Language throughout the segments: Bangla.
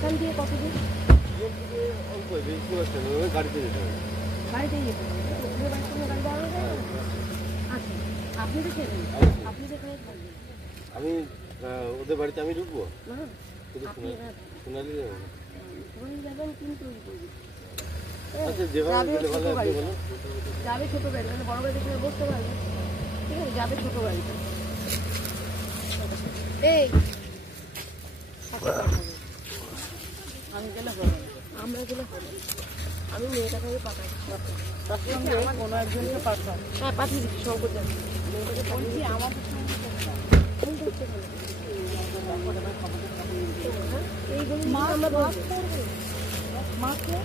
এখান দিয়ে কত দূর? অল্প বেশি আসছে না, ওই গাড়িতে যেতে হবে। গাড়িতে যেতে হবে। ওদের বাড়ির সঙ্গে গাড়ি যাওয়া যায় না? আচ্ছা, আপনি তো ছেড়েন, আপনি যেখানে থাকবেন। আমি ওদের বাড়িতে আমি ঢুকবো না, আপনি সোনালি যাবো। ওই যাবেন কিন্তু আচ্ছা, যেভাবে গেলে ভালো আপনি বলুন। যাবে ছোট গাড়ি, মানে বড় গাড়িতে সবাই বসতে পারবে, ঠিক আছে? যাবে ছোট গাড়িতে। এই আমি গেলে হবে, আমরা গেলে হবে। আমি মেয়েটাকে পাঠাই, তার সঙ্গে কোনো একজনকে পাঠাই। হ্যাঁ, পাঠিয়ে দিচ্ছি, শঙ্কর যাবে। মেয়েটাকে বলছি আমাদের সঙ্গে এইগুলো আমরা মাকে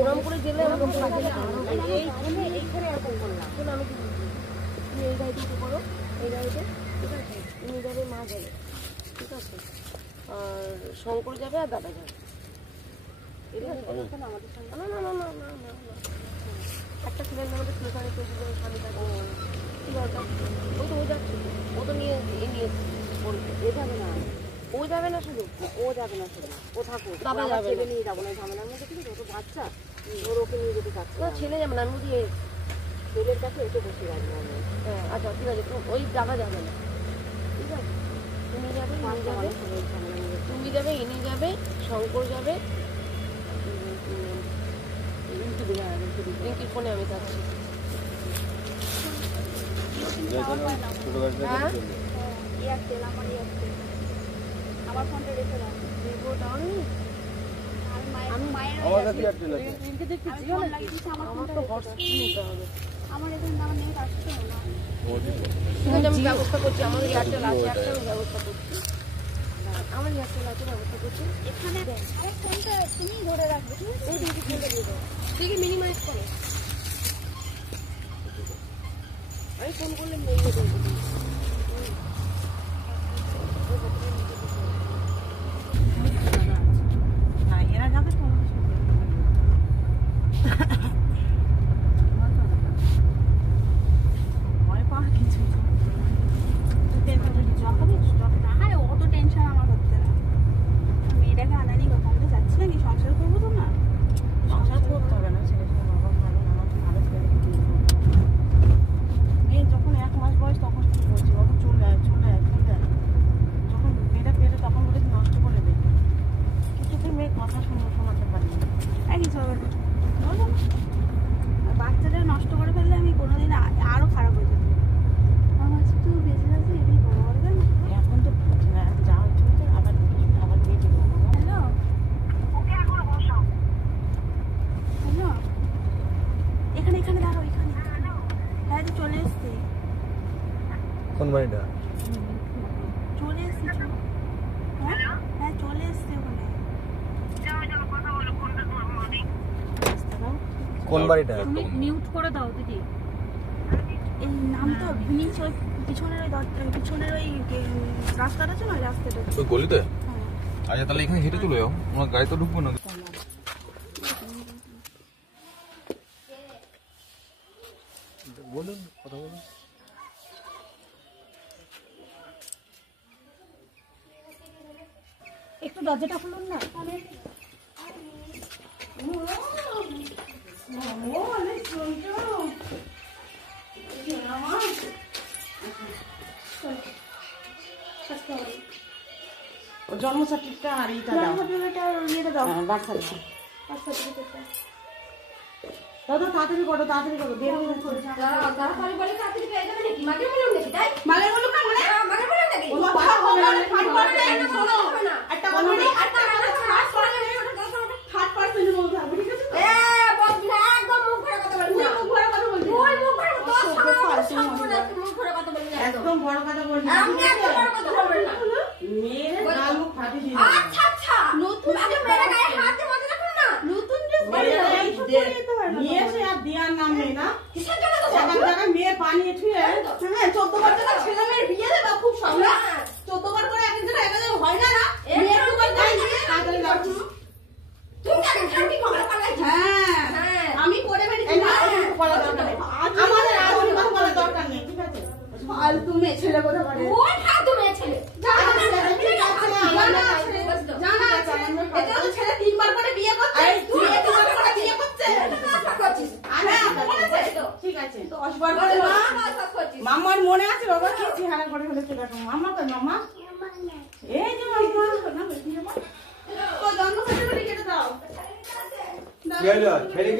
ওরম করে গেলে এইখানে এরকম করলাম। আমি কি তুমি এই গাড়িতে উঠে পড়ো, এই গাড়িতে, ঠিক আছে? তুমি যাবে, মা যাবে, ঠিক আছে? আর শঙ্কর যাবে আর দাদা যাবে। আমাদের সঙ্গে না না না না না না না, একটা ছিলেন আমাদের স্টেশনে স্বামী থাকে, কি দরকার? ও তো ও যাচ্ছে, ও তো নিয়ে এ যাবে না, ও যাবে না, শুধু ও যাবে না, শুধু ও থাকুক, দাদা যাবে, ছেলে নিয়ে যাবো না ঝামেলার মধ্যে, ঠিক আছে? ও তো বাচ্চা, ওর ওকে নিয়ে যেতে চাচ্ছে না, ছেলে যাবে না, আমি বলি ছেলের কাছে এসে বসে রাখবো আমি। হ্যাঁ, আচ্ছা ঠিক আছে, ওই দাদা যাবে না, ঠিক আছে? তুমি যাবে, তুমি যাবে, ইনি যাবে, শঙ্কর যাবে, রিঙ্কির ফোনে আমি থাকছি। আমার ফোনটা রেখে দাও, আমি ব্যবস্থা করছি, আমার এয়ারটেল আছে, একটা ব্যবস্থা করছি, আমার এয়ারটেল আছে, ব্যবস্থা করছি। এখানে ফোনটা তুমি ধরে রাখবে, ওই দিকে ফোনটা দিয়ে দাও, ঠিক আছে? মিনিমাইজ করো, আমি ফোন করলে মেয়ে করবো। বাচ্চাটা নষ্ট করে ফেললে আমি কোনোদিন আরো খারাপ হয়ে যেত। আমার একটু বেঁচে আছে, এমনি বড় হবে না, এখন তো যা হচ্ছে আবার আবার দিয়ে দেবো। হ্যালো, ওকে এখন বসাও। হ্যালো, এখানে এখানে দাঁড়াও, এখানে। হ্যাঁ, চলে এসছি। কোন বাড়িটা? চলে এসছি। হ্যাঁ, চলে এসছি ওখানে। কোন বাড়িটা? তুমি মিউট করে দাও দিদি। এই নামটা নিচে ওই পিছনের ওই রাস্তাটা আছে না, রাস্তাটা ওই গলিতে। আচ্ছা, তাহলে এখানে হেঁটে চলে যাও, আমার গাড়ি তো ঢুকবো না। বলুন, কথা বলুন। একটু দরজাটা খুলুন না। জন্ম সার্টিফিকেটটা আর এইটা দাও, বার্থ সার্টিফিকেট। দাদা তাড়াতাড়ি করো, তাড়াতাড়ি করো, দেরি হয়ে যাচ্ছে। মালের বলুক না, মানে কোনো কথা হবে না, থার্ড পার্সন বলতে হবে, ঠিক আছে? একদম বড় কথা বলবি, মেয়ের গাল মুখ ফাটিয়ে দিবি। নিয়ে এসে আর দেওয়ার নাম নেই না, জায়গায় মেয়ে বানিয়ে ছুঁয়ে 14 বার টাকা ছেলে মেয়ের বিয়ে দেবা, খুব সহজ। 14 বার করে এক জায়গায় হয় না, মেয়ের উপর গায়ে দিয়ে তাড়াতাড়ি লাগছে। হ্যাঁ, আমি করে বেরিয়েছি, আমার দরকার নেই, ঠিক আছে? ফালতু মেয়ে ছেলে কথা বলে, ফালতু মেয়ে ছেলে। এটা তো ছেলে 3 বার করে বিয়ে করছে, তুই 1 বার করে বিয়ে করছে। ঠিক আছে 10 বার করে মাম্মার মনে আছে বাবা কি চেহারা করে ফেলেছে দেখো। মাম্মা কই মাম্মা? এই যে মাম্মা না বেশি মাম্মা তো জন্ম সার্টিফিকেট কেটে দাও। কি হলো? ছেলে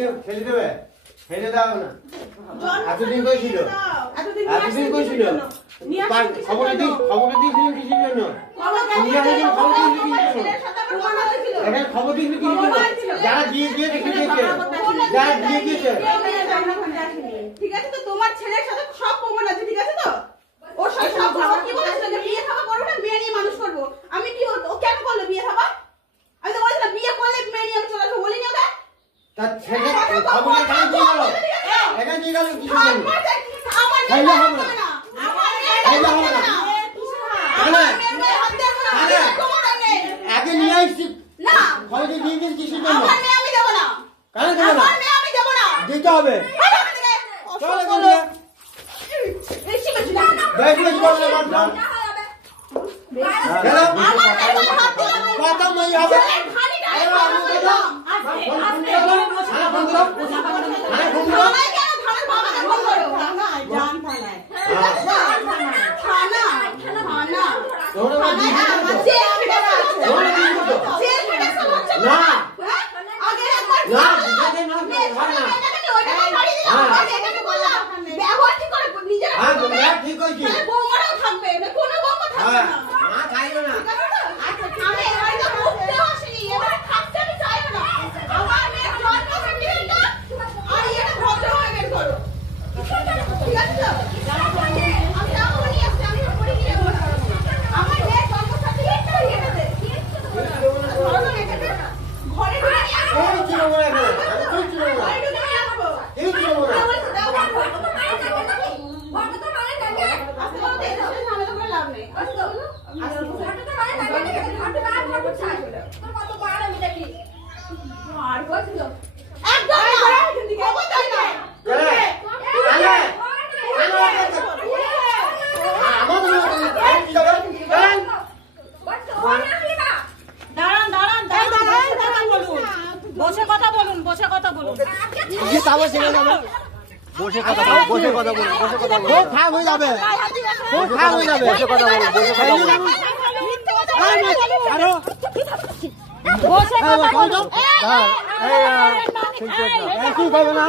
দেবে? ছেলে দাও না। এতদিন কই ছিল? এতদিন কই ছিল? খবর দিয়েছিলেন কিসের জন্য? এখানে খবর দিয়েছিল কিসের জন্য? যারা দিয়ে রেখে দিয়েছে, যারা দিয়ে দিয়েছে। ঠিক আছে তো তোমার ছেলের সাথে সব প্রমাণ আছে, ঠিক আছে তো? ও সব কি বলেছিল যে বিয়ে থাবা করবো না, মেয়ে নিয়ে মানুষ করবো। আমি কি ও কেন করলো বিয়ে থাবা? আমি তো বলেছিলাম বিয়ে করলে মেয়ে নিয়ে আমি চলে আসবো, বলিনি ওকে? তার ছেলে খবর এখানে দিয়ে গেল, এখানে দিয়ে গেল কিসের জন্য? আমার খাইলে হবে না, খাইলে হবে না। আগে নিয়ে আসছি না খবর দিয়ে দিয়েছিস কিসের জন্য? আমার মেয়ে আমি দেবো না, কেন দেবে না? আমার মেয়ে আমি দেবো না, দিতে হবে। চলে গেলে বেশি বেশি না বেশ বেশ বললে বাদ কথা মই হবে। ঠিক আছে বৌমারাও থাকবে না, কোনো বৌমা থাকবে না। মা খাইবে না। আমি এবারে মুখতে আসিনি, এবারে থাকতে আমি চাইবো না। আমার মেয়ের জন্ম সার্টিফিকেট আর এটা ভদ্র হয়ে বের করো, ঠিক আছে তো? আমি যাবো নিয়ে আসছি, আমি করে নিয়ে যাবো। আমার মেয়ের জন্ম সার্টিফিকেট এটা দে, ঘরে রেখে ঘরে নিয়ে আসবো, এই ছিল না এখানে, আমি ছিল না। ঘরে ঢুকে নিয়ে আসবো। এই ছিল না। আস্তে বলো তো, এটা ঝামেলা করে লাভ নেই। আস্তে বলো। আর বলছিল একদম না, খবরদার না। বসে কথা বলুন, বসে কথা বলুন। বসে কথা বলুন, বসে কথা বলুন, বসে কথা বলুন। খুব খারাপ হয়ে যাবে, খুব খারাপ হয়ে যাবে। বসে কথা বলুন, বসে কথা বলুন। আরো বসে কথা বলুন। একই হবে না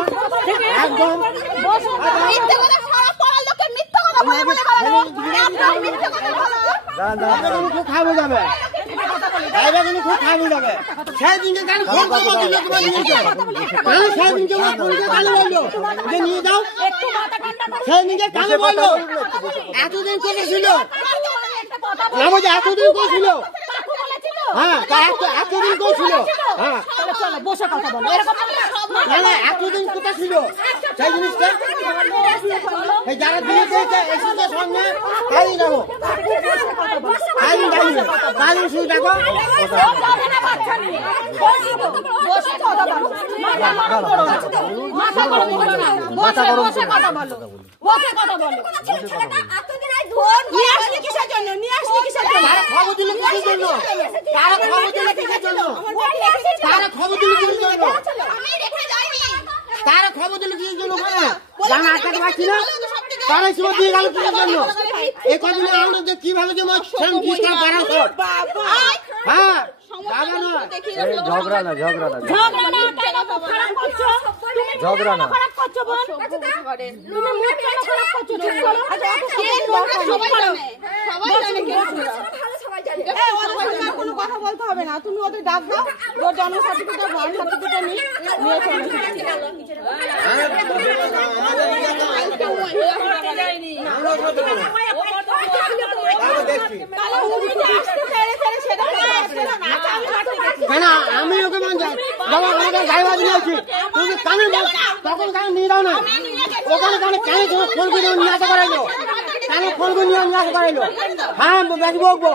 একদম। বসে মিথ্যে কথা, সারা পাড়ার লোককে মিথ্যে কথা বলে বলে গেল। একদম মিথ্যে কথা বলো। খুব খারাপ হয়ে যাবে, এটা কিন্তু খুব খারাপ হয়ে যাবে। সেদিনকে কেন ফোন করবো দিলে তোমার নিয়েছে? কেন সেদিনকে ওরা ফোনকে কানে বললো যে নিয়ে যাও? সেদিনকে কানে বললো এতদিন কোথায় ছিল? না বলছে এতদিন কোথায় ছিল? হ্যাঁ এতদিন কোথায় ছিল? হ্যাঁ বসে কথা বলো, এরকম না এতদিন কোথায় ছিল সেই জিনিসটা? এই যারা দিয়ে দিয়েছে এসেছে সঙ্গে তাই যাবো, তাই যাইনি, তাই শুধু দেখো খবর দিলে কিসের জন্য? তারা খবর দিলে কিসের জন্য? তারা খবর দিলে কিসের জন্য? তারা খবর দিলে কিসের জন্য? জানা আটকাতে পারছি না, তারা সব দিয়ে গেল কিসের জন্য? এই কদিনে আমরা যে কিভাবে যে হ্যাঁ ঝগড়া না, ঝগড়া না, ঝগড়া না। কোনো কথা বলতে হবে না, তুমি ওদের ডাক দাও, ওর জন্ম সার্টিফিকেট বার্থ সার্টিফিকেট নিয়ে কেন আমি ওকে বাবা আমাদের গাড়িবাজ নিয়েছি, তুমি কানে তখন কানে নিয়ে দাও না, ওখানে কানে কানে তোমার ফোন করে নিয়ে আসা করাইলো, কানে ফোন করে নিয়ে আসা করাইলো। হ্যাঁ বেশি বকবো,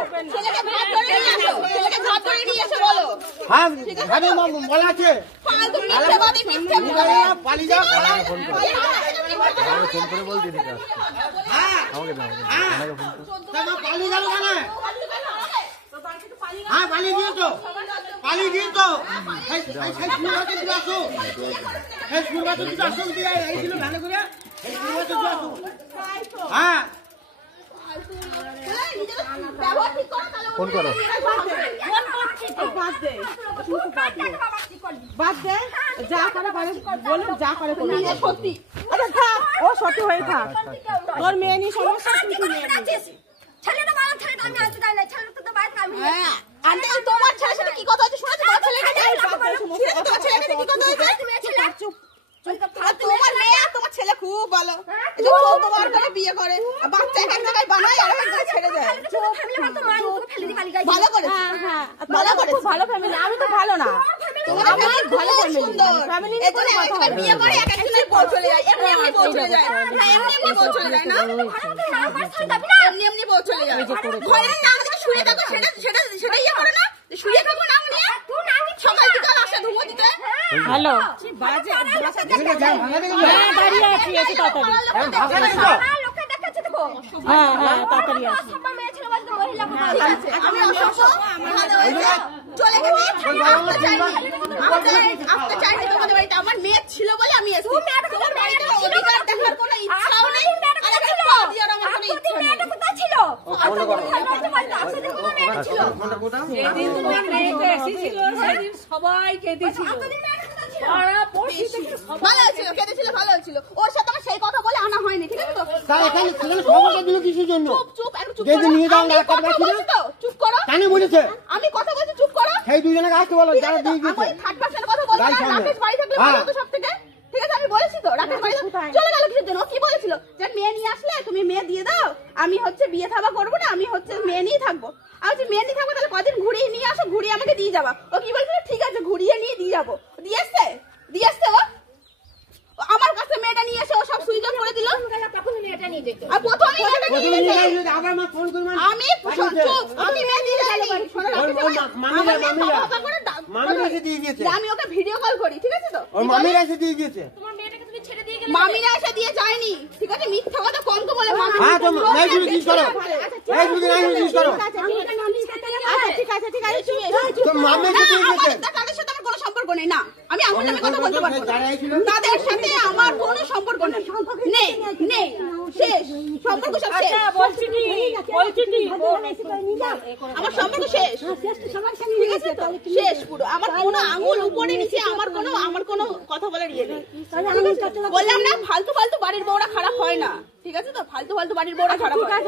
হ্যাঁ ভাবে বলা আছে পালিয়ে যাও, ফোন করে বলছি পালিয়ে গেল কেন? হ্যাঁ পালিয়ে দিয়েছো। পালিয়ে গিয়ে তো স্কুল বাসে দিয়ে আসো, স্কুল বাসে দিয়ে আসো, দিয়ে এইছিল ভালো করে স্কুল বাসে দিয়ে আসো। হ্যাঁ ফোন করো। বাদ দে, যা করে বলুন, যা করে সত্যি। আচ্ছা থাক, ও সত্যি হয়ে থাক, তোর মেয়ে নিয়ে সমস্যা, তুই নিয়ে নিস। তোমার ছেলের সাথে কি কথা হচ্ছে শুনেছো? তোমার ছেলের সাথে কি কথা হয়েছে? তোমার মেয়ে আর তোমার ছেলে খুব ভালো, 14বার করে বিয়ে করে, বাচ্চা এক জায়গায় বানায় আর এক জায়গায় ছেড়ে দেয়। ভালো করে, ভালো করে, ভালো ফ্যামিলি। আমি তো ভালো না, তোমার ফ্যামিলি ভালো সুন্দর ফ্যামিলি। এজন্য একবার বিয়ে করে এক একজনের বউ চলে যায়, এমনি এমনি বউ চলে যায় না, এমনি এমনি বউ চলে যায় না, এমনি এমনি বউ চলে যায়। ঘরের নাম দিয়ে শুয়ে থাকো, সেটা ইয়ে করে না, শুয়ে থাকো নাম নিয়ে, সকাল বিকাল আসে ধুমো দিতে। হ্যালো, বাজে দাঁড়িয়ে আছি, এসে তাড়াতাড়ি। হ্যাঁ হ্যাঁ, তাড়াতাড়ি আসি। আমি অসুস্থ, চলে গেছি, আসতে চাইনি তোমাদের বাড়িতে। আমার মেয়ে ছিল বলে আমি এসেছি, তোমার বাড়িতে অধিকার দেখার কোনো ইচ্ছাও নেই, আর একটা পা দিয়ে আমার কোনো ইচ্ছা নেই। সবাই কেঁদেছিল, ভালো হয়েছিল, কেঁদেছিল, ভালো হয়েছিল। ওর সাথে আমার সেই কথা বলে আনা হয়নি, ঠিক আছে তো? এখানে খবরটা দিল কিসের জন্য? চুপ, একটু চুপ যে করো। নিয়ে যাও না, আমি কথা বলছি তো, চুপ করো। কেন বলেছে? আমি কথা বলছি, চুপ করো। সেই দুজনকে আসতে বলো যারা দিয়ে গেছে। আমি থার্ড পার্সনের কথা বলছি না, রাকেশ বাড়ি থাকলে ভালো হতো সব থেকে, ঠিক আছে? আমি বলেছি তো, রাকেশ বাড়ি চলে গেল কিসের জন্য? ও কি বলেছিল? যে মেয়ে নিয়ে আসলে তুমি মেয়ে দিয়ে দাও, আমি হচ্ছে বিয়ে থাবা করবো না, আমি হচ্ছে মেয়ে নিয়ে থাকবো। আমি হচ্ছে মেয়ে নিয়ে থাকবো, তাহলে কদিন ঘুরিয়ে নিয়ে আসো, ঘুরিয়ে আমাকে দিয়ে যাবা। ও কি বলছিল? ঠিক আছে, ঘুরিয়ে নিয়ে দিয়ে যাবো। দিয়ে আসছে ও আমার কাছে মেয়েটা নিয়ে এসে ও সব সুইচ অফ করে দিল। আর প্রথমে আবার মা ফোন করবেন। আমি মেয়ে দিয়ে যাইনি, মামিরা এসে দিয়ে গেছে। আমি ওকে ভিডিও কল করি, ঠিক আছে তো? ওর মামিরা এসে দিয়ে গেছে। মামিরা এসে দিয়ে যায়নি, ঠিক আছে? মিথ্যা কথা কম তো বলে। হ্যাঁ তো এইগুলো জিজ্ঞেস করো, এইগুলো জিজ্ঞেস করো। আচ্ছা ঠিক আছে, ঠিক আছে, তো মামি এসে দিয়ে গেছে। তাদের সাথে আমার কোনো সম্পর্ক নেই। না, আমি আমার নামে কথা বলতে পারবো না। তাদের সাথে আমার কোনো সম্পর্ক নেই, নেই, শেষ সম্পর্ক, সব শেষ। আমার সম্পর্ক শেষ, ঠিক আছে তো? শেষ পুরো। আমার কোনো আঙুল উপরে নিচে আমার কোনো কথা বলার ইয়ে নেই। বললাম না, ফালতু বাড়ির বউরা খারাপ হয় না, ঠিক আছে তো? ফালতু বাড়ির বউরা খারাপ হয়,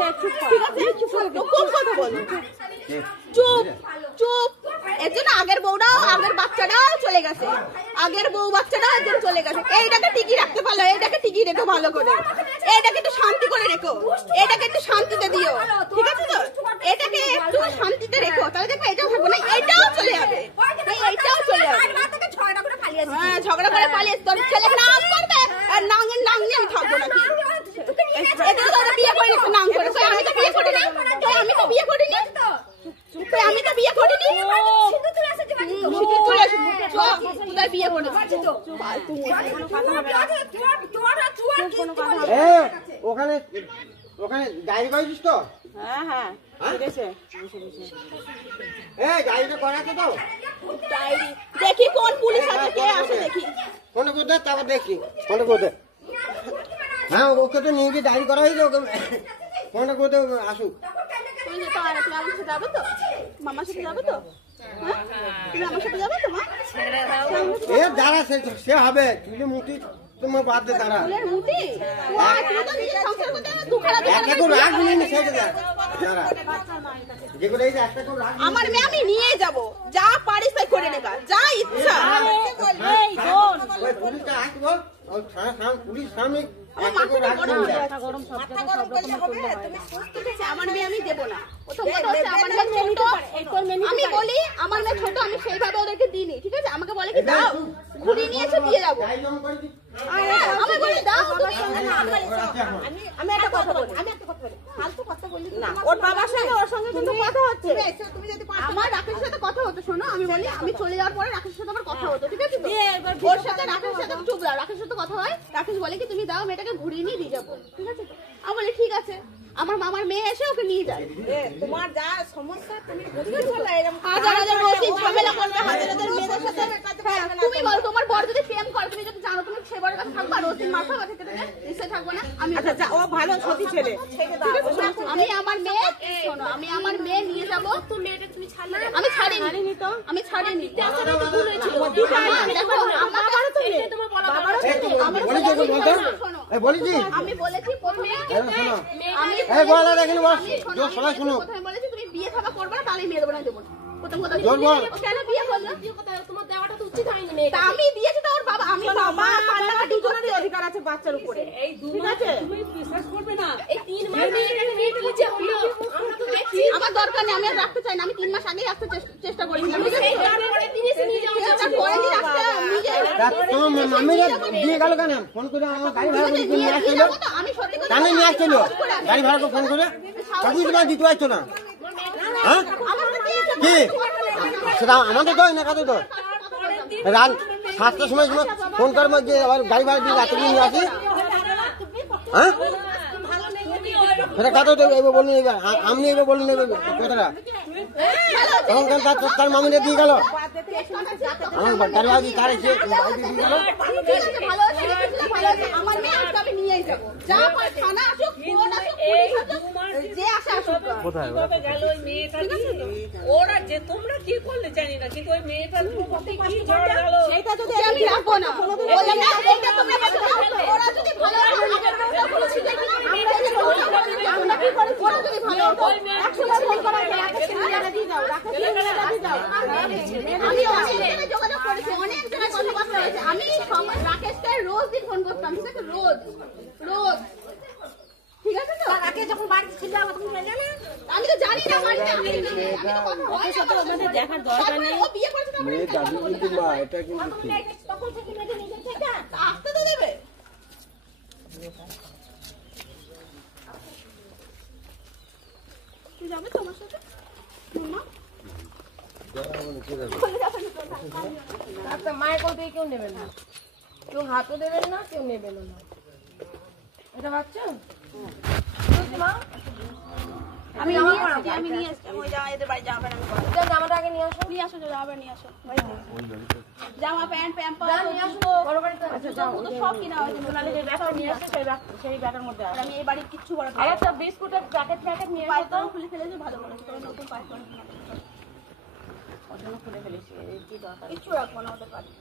ঠিক আছে? কোন কথা বল? চুপ চুপ। এর জন্য আগের বউরাও, আগের বাচ্চাটাও চলে গেছে, আগের বউ বাচ্চাটাও একজন চলে গেছে। এইটাকে টিকি রাখতে পারলো, এইটাকে টিকি রেখো ভালো করে, এটাকে একটু শান্তি করে রেখো, এটাকে একটু শান্তিতে দিও, ঠিক আছে তো? এটাকে একটু শান্তিতে রেখো, তাহলে দেখো এটাও থাকবে না, এটাও চলে যাবে, এইটাও চলে যাবে। হ্যাঁ, ঝগড়া করে পালিয়ে তোর ছেলে নাম করবে, আর নাঙের নাম নিয়ে আমি থাকবো নাকি? এটা তো বিয়ে করে নিচ্ছে নাম করে। আমি তো বিয়ে করিনি, আমি তো বিয়ে করিনি, আমি তো বিয়ে করিনি। বিয়ে করে ওখানে ওখানে ডায়েরি করেছিস তো? হ্যাঁ হ্যাঁ, ডায়েরিটা করা আছে তো? দেখি কোন পুলিশ আছে, কে আসে দেখি। ফোনটা করতে, তারপর দেখি ফোনটা করতে। হ্যাঁ, ওকে তো নিয়ে গিয়ে ডায়েরি করা হয়েছে, ওকে ফোনটা করতে আসুক। তুমি আমার সাথে যাবে তো? মামার সাথে যাবে তো? তুমি আমার সাথে যাবে তো? মা এ দাঁড়া, সে হবে তুই মুটি তোমার বাদ দে, দাঁড়া। আমার মেয়ে আমি নিয়ে যাবো, যা পারিস তাই করে নেবা, যা ইচ্ছা। পুলিশ সামনে আমার মেয়ে আমি দেবো না। আমি বলি আমার মেয়ে ছোট, আমি সেইভাবে ওদেরকে দিইনি, ঠিক আছে? আমাকে বলে কি দাও, ঘুরিয়ে নিয়ে এসে দিয়ে যাবো। আমি বলি দাও তুমি। আমি একটা কথা বলি, ফালতু কথা বলি না। ওর বাবার সঙ্গে ওর সঙ্গে কিন্তু কথা হচ্ছে। আমার রাকেশের সাথে কথা হতো, শোনো আমি বলি, আমি চলে যাওয়ার পরে রাকেশের সাথে আমার কথা হতো, ঠিক আছে? ওর সাথে রাকেশের সাথে চুপ দাও, রাকেশের সাথে কথা হয়। রাকেশ বলে কি তুমি দাও মেয়েটাকে ঘুরিয়ে নিয়ে দিয়ে যাবো, ঠিক আছে? আমি বলি ঠিক আছে। আমার মামার মেয়ে এসে ওকে নিয়ে যায়। তোমার যা সমস্যা তুমি বুঝতে পারলে এরকম হাজার হাজার রোজই ঝামেলা করবে হাজার হাজার মেয়েদের সাথে। তুমি বল তোমার বড় যদি প্রেম করে তুমি যদি জানো তুমি সে বড় কাছে থাকবা রোজদিন মাথা ব্যথা কেটে নিশ্চয় থাকবো না। আমি আচ্ছা ও ভালো সতী ছেলে আমি আমার মেয়ে শোনো আমি আমার মেয়ে নিয়ে যাবো। তুমি মেয়েটা তুমি ছাড়লে আমি ছাড়িনি তো আমি ছাড়িনি দেখো বাবারও তো মেয়ে তোমার বাবারও তো আমি বলেছি আমি বলেছি প্রথমে আমি এই বলা দেখেন বস জোর সবাই শুনো প্রথমে বলেছি তুমি বিয়ে থাকা করবে না তাহলে মেয়ে দেবো না দেবো না প্রথম কথা জোর বল কেন বিয়ে করলে তোমার দেওয়াটা তো উচিত হয়নি মেয়ে আমি দিয়েছি তো ওর বাবা আমি বাবা পান্ডাকে দুজনেরই অধিকার আছে বাচ্চার উপরে এই ঠিক আছে তুমি বিশ্বাস করবে না এই 3 মাস মেয়েটাকে নিয়ে কি যে হলো আমরা তো দেখছি আমার দরকার নেই আমি আর রাখতে চাই না আমি 3 মাস আগেই আসতে চেষ্টা করেছিলাম ঠিক আছে তারপরে তিনি এসে নিয়ে যাও চেষ্টা করেনি রাখতে নিজে তোমার মামিরা দিয়ে গেল কেন ফোন করে আমার গাড়ি ভাড়া করে নিয়ে আসছিল আমি সত্যি কথা কেন নিয়ে আসছিল গাড়ি ভাড়া করে ফোন করে কাকু তোমার দিতে পারছো না হ্যাঁ কি সেটা আমাদের দোষ না কাদের দোষ রাত 7টার সময় ফোন করবো যে আবার গাড়ি ভাড়া দিয়ে রাত্রে নিয়ে আসি হ্যাঁ সেটা কাদের দোষ এবার বলুন এবার আপনি এবার বলুন এবার কথাটা তখন তার মামিরা দিয়ে গেল আমার গাড়ি ভাড়া দিয়ে তার এসে দিয়ে গেল আমার মেয়ে আজকে আমি নিয়েই যাবো যা পারে থানা আসুক কোর্ট আসুক পুলিশ আসুক যে আসে আসুক কোথায় কিভাবে গেল ওই মেয়েটা ওরা যে তোমরা কি করলে জানি না কিন্তু ওই মেয়েটার কত কি ঝড় গেল সেটা যদি আমি রাখবো না বললাম না এইটা তোমরা ওরা যদি ভালো আমরা কি করি ওরা যদি ভালো ওই একসময় ফোন করা রাখে ছেলেরা দিয়ে দাও রাখে ছেলেরা দিয়ে দাও আমি অনেক জায়গায় যোগাযোগ করেছি অনেক জায়গায় কথাবার্তা হয়েছে আমি রাকেশকে রোজ দিন ফোন করতাম ঠিক আছে রোজ রোজ ঠিক আছে তো আগে যখন বাড়িতে ছিল আমার তুমি জানো না আমি তো জানি না বাড়িতে আমি তো কথা হয় না তো আমাদের দেখার দরকার নেই ও বিয়ে করেছে মেয়ে দাবি কিন্তু মা এটা কিন্তু তখন থেকে মেয়ে নিজে থেকে আসতে তো দেবে তুই যাবে তোমার সাথে না আচ্ছা মায়ের কোল থেকে কেউ নেবেন না কেউ হাতও দেবেন না কেউ নেবেন না এটা বাচ্চা মা আমি নিয়ে আসছি ওই জামা এদের বাড়ি জামা প্যান্ট আমি যা জামাটা আগে নিয়ে আসো জামা প্যান্ট নিয়ে আসো জামা প্যান্ট প্যাম্পাস যা নিয়ে আসো বড় বাড়িতে আচ্ছা যাও তো সব কিনা হয়েছে সোনালি যে ব্যাগটা নিয়ে আসছে সেই ব্যাগের মধ্যে আছে আমি এই বাড়ির কিচ্ছু বড় আর একটা বিস্কুটের প্যাকেট নিয়ে পাঁচ টাকা খুলে ফেলেছে ভালো করেছে তবে নতুন পাঁচ টাকা খুলে ফেলেছি কি দরকার কিচ্ছু রাখবো না ওদের পাশে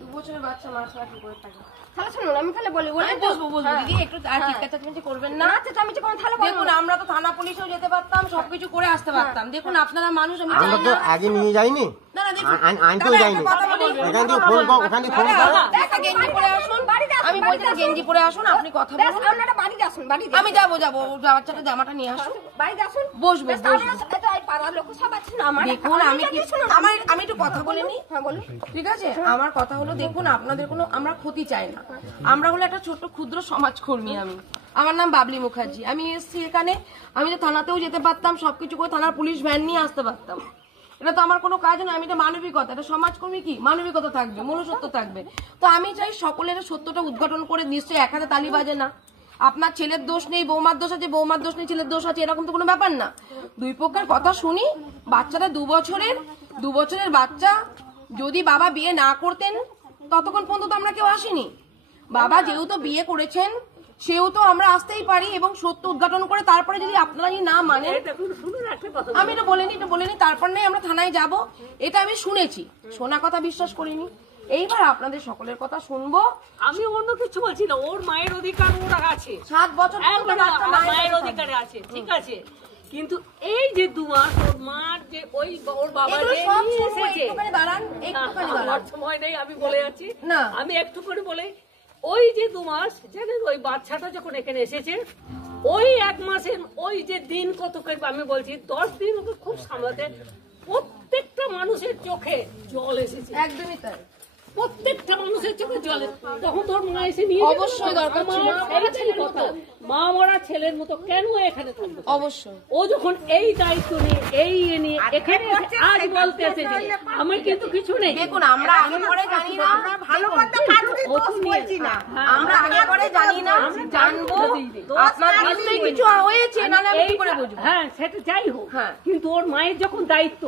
2 বছরের বাচ্চা মা ছাড়া কি করে থাকে তাহলে শুনুন আমি তাহলে বলি ওরে বসবো দিদি একটু আর চিৎকার চেঁচামেচি করবেন না চেঁচামেচি কোন তাহলে দেখুন আমরা তো থানা পুলিশেও যেতে পারতাম সবকিছু করে আসতে পারতাম দেখুন আপনারা মানুষ আমি আমরা তো আগে নিয়ে যাইনি না না দেখুন আনতেও যাইনি এখান থেকে ফোন কর ওখান থেকে ফোন কর একটা গেঞ্জি পরে আসুন আমি বলছি গেঞ্জি পরে আসুন আপনি কথা বলুন আপনারা বাড়িতে আসুন বাড়িতে আমি যাবো বাচ্চাটা জামাটা নিয়ে আসুন বাড়িতে আসুন বসবো এটা এই পাড়ার লোক সব আছে না আমার দেখুন আমি একটু কথা বলে নি হ্যাঁ বলুন ঠিক আছে আমার কথা হলো দেখুন আপনাদের কোনো আমরা ক্ষতি চাই না আমরা হলো একটা ছোট্ট ক্ষুদ্র সমাজকর্মী আমি আমার নাম বাবলি মুখার্জি আমি এসেছি এখানে আমি তো থানাতেও যেতে পারতাম সবকিছু করে থানার পুলিশ ভ্যান নিয়ে আসতে পারতাম এটা তো আমার কোনো কাজ নয় আমি এটা মানবিকতা এটা সমাজকর্মী কি মানবিকতা থাকবে মনুষ্যত্ব থাকবে তো আমি চাই সকলের সত্যটা উদ্ঘাটন করে নিশ্চয়ই এক হাতে তালি বাজে না আপনার ছেলের দোষ নেই বৌমার দোষ আছে বৌমার দোষ নেই ছেলের দোষ আছে এরকম তো কোনো ব্যাপার না দুই পক্ষের কথা শুনি বাচ্চাটা 2 বছরের বাচ্চা যদি বাবা বিয়ে না করতেন ততক্ষণ পর্যন্ত আমরা কেউ আসিনি বাবা যেহেতু বিয়ে করেছেন সেহেতু আমরা আসতেই পারি এবং সত্য উদ্ঘাটন করে তারপরে যদি আপনারা না মানেন আমি এটা বলিনি তারপর নাই আমরা থানায় যাব এটা আমি শুনেছি শোনা কথা বিশ্বাস করিনি এইবার আপনাদের সকলের কথা শুনবো আমি অন্য কিছু বলছি না ওর মায়ের অধিকার ওর আছে 7 বছর মায়ের অধিকারে আছে ঠিক আছে কিন্তু এই যে 2 মাস ওর মার যে ওর বাবা যে এসেছে দাঁড়ান আমার সময় নেই আমি বলে যাচ্ছি না আমি একটু করে বলে ওই যে 2 মাস জানেন ওই বাচ্চাটা যখন এখানে এসেছে ওই 1 মাসের ওই যে দিন কত আমি বলছি 10 দিন ওকে খুব সামলাতে প্রত্যেকটা মানুষের চোখে জল এসেছে একদমই তাই প্রত্যেকটা মানুষের চোখে জলে, তখন তোর মা এসে নিয়ে যেত। অবশ্যই দরকার ছিল। ছেলে কথা, মা মরা ছেলের মতো কেন এখানে থাকবে? অবশ্যই ও যখন এই দায়িত্ব নিয়ে এই নিয়ে এখানে আজ বলতেছে যে আমার কিন্তু কিছু নেই। দেখুন, আমরা আগে পরে জানি না, ভালো করতে কারোরই দোষ বলছি না। আমরা আগে পরে জানি না, জানবো আপনার নিশ্চয়ই কিছু হয়েছে, নাহলে আমি কি করে বুঝবো? হ্যাঁ, সেটা যাই হোক, হ্যাঁ। কিন্তু ওর মায়ের যখন দায়িত্ব,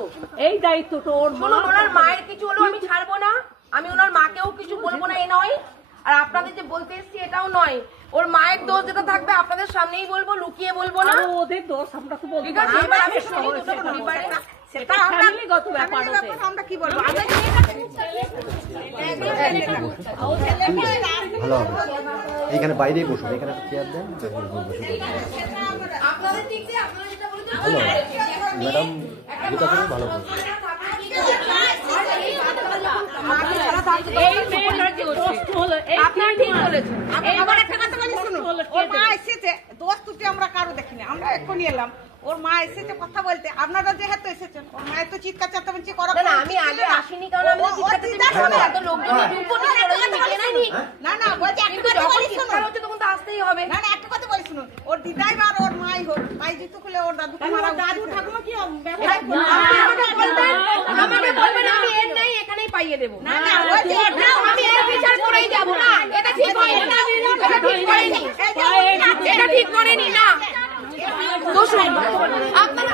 এই দায়িত্ব তো ওর মা। শুনুন, ওনার মায়ের কিছু হলো আমি ছাড়বো না, আমি ওনার মাকেও কিছু বলবো না, এ নয়। আর আপনাদের যে বলতে এসছি এটাও নয়, ওর মায়ের দোষ যেটা থাকবে আপনাদের সামনেই বলবো, লুকিয়ে বলবো না। আর ওদের দোষ আমরা তো বলতে ঠিক আছে, এবার আমি শুনি দুটো পরিবারে। সেটা ফ্যামিলিগত ব্যাপার ওদের। আমরা কি বলবো? ভালো হবে এইখানে বাইরেই বসুন, এখানে চেয়ার দেন। আপনাদের দিক দিয়ে আপনারা যেটা বলেছেন ভালো ম্যাডাম, যেটা করে ভালো হবে। এই মেয়েটার যে কষ্ট হলো, এই আপনারা ঠিক বলেছেন। আবার একটা কথা বলি শুনুন, ওর মা এসেছে, দোষ ত্রুটি আমরা কারো দেখিনি, আমরা এক্ষুনি এলাম। ওর মা এসেছে কথা বলতে, আপনারা যেহেতু এসেছেন, ওর মায়ের তো চিৎকার চাচামেচি করা। না, আমি আগে আসিনি, কারণ আমি এত লোকজন ঢুকবো না, না না, বলছি একটা কিন্তু কথা যখন বলি শুনুন। চিৎকার হচ্ছে তখন তো আসতেই হবে। না না, একটা কথা বলি শুনুন, ওর দিদাই বা ওর মাই হোক, মাই জুতো খুলে ওর দাদুকে মারা, দাদু ঠাকুমা কি ব্যবহার আপনি আমাকে বলবেন, আমি এর নাই এখানেই পাইয়ে দেবো। না না, বলছি আমি এর বিচার করেই যাবো না, এটা ঠিক করেনি, এটা ঠিক করেনি, এটা ঠিক করেনি না। দোষ নেই আপনারা।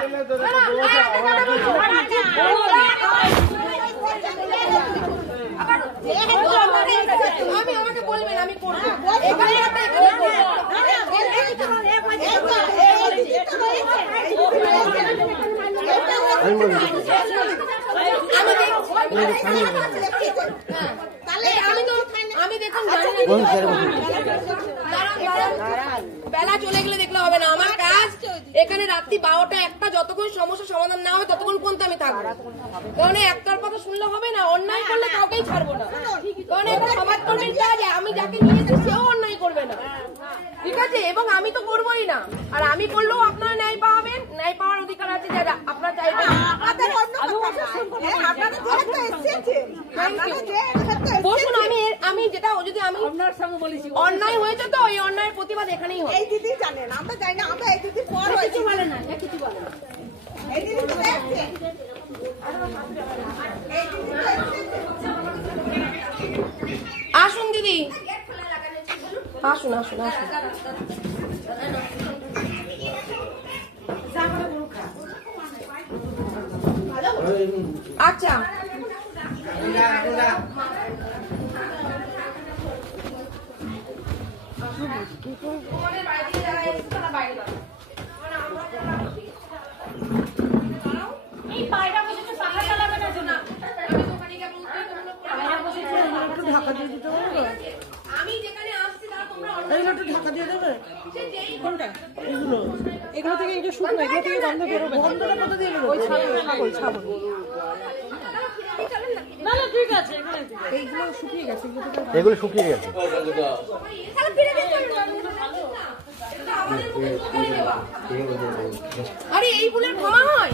আমি আমাকে বলবেন, আমি করবো এখানে আমি দেখুন বেলা চলে গেলে দেখলে হবে না। আমার কাজ এখানে রাত্রি 12টা 1টা যতক্ষণ সমস্যার সমাধান না হবে ততক্ষণ পর্যন্ত আমি থাকবো। কারণ একটার কথা শুনলে হবে না, অন্যায় করলে কাউকেই ছাড়বো না। কারণ এটা সমাজকর্মীর কাজ, আমি যাকে নিয়েছি সেও অন্যায় করবে না, ঠিক আছে? এবং আমি তো করবোই না, আর আমি করলেও আপনারা ন্যায় পাবেন, ন্যায় পাওয়ার অধিকার আছে যারা আপনারা চাইবেন। বসুন, আমি যেটা যদি আমি আপনার সঙ্গে বলেছি অন্যায় হয়েছে তো এই অন্যায়ের প্রতিবাদ এখানেই হবে। এই দিদি জানেন, আমরা জানি না, আমরা এই দিদি পর কিছু বলে না, কিছু বলে না। এই দিদি তো দেখছে। আসুন দিদি, আসুন আসুন আসুন। আচ্ছা, এই পায়রা বসে পাখা চালাবে না জন্য। আমি যেখানে আসছি তারা তোমরা ঢাকা দিয়ে দেবে কোনটা এগুলো থেকে এটা শুকনো, এগুলো থেকে গন্ধ বেরোবে, গন্ধটা কত দিয়ে দেবে? ওই ছাগল ছাগল না না, ঠিক আছে, এইগুলো শুকিয়ে গেছে, এগুলো শুকিয়ে গেছে। আরে এই ভুলের ক্ষমা হয়?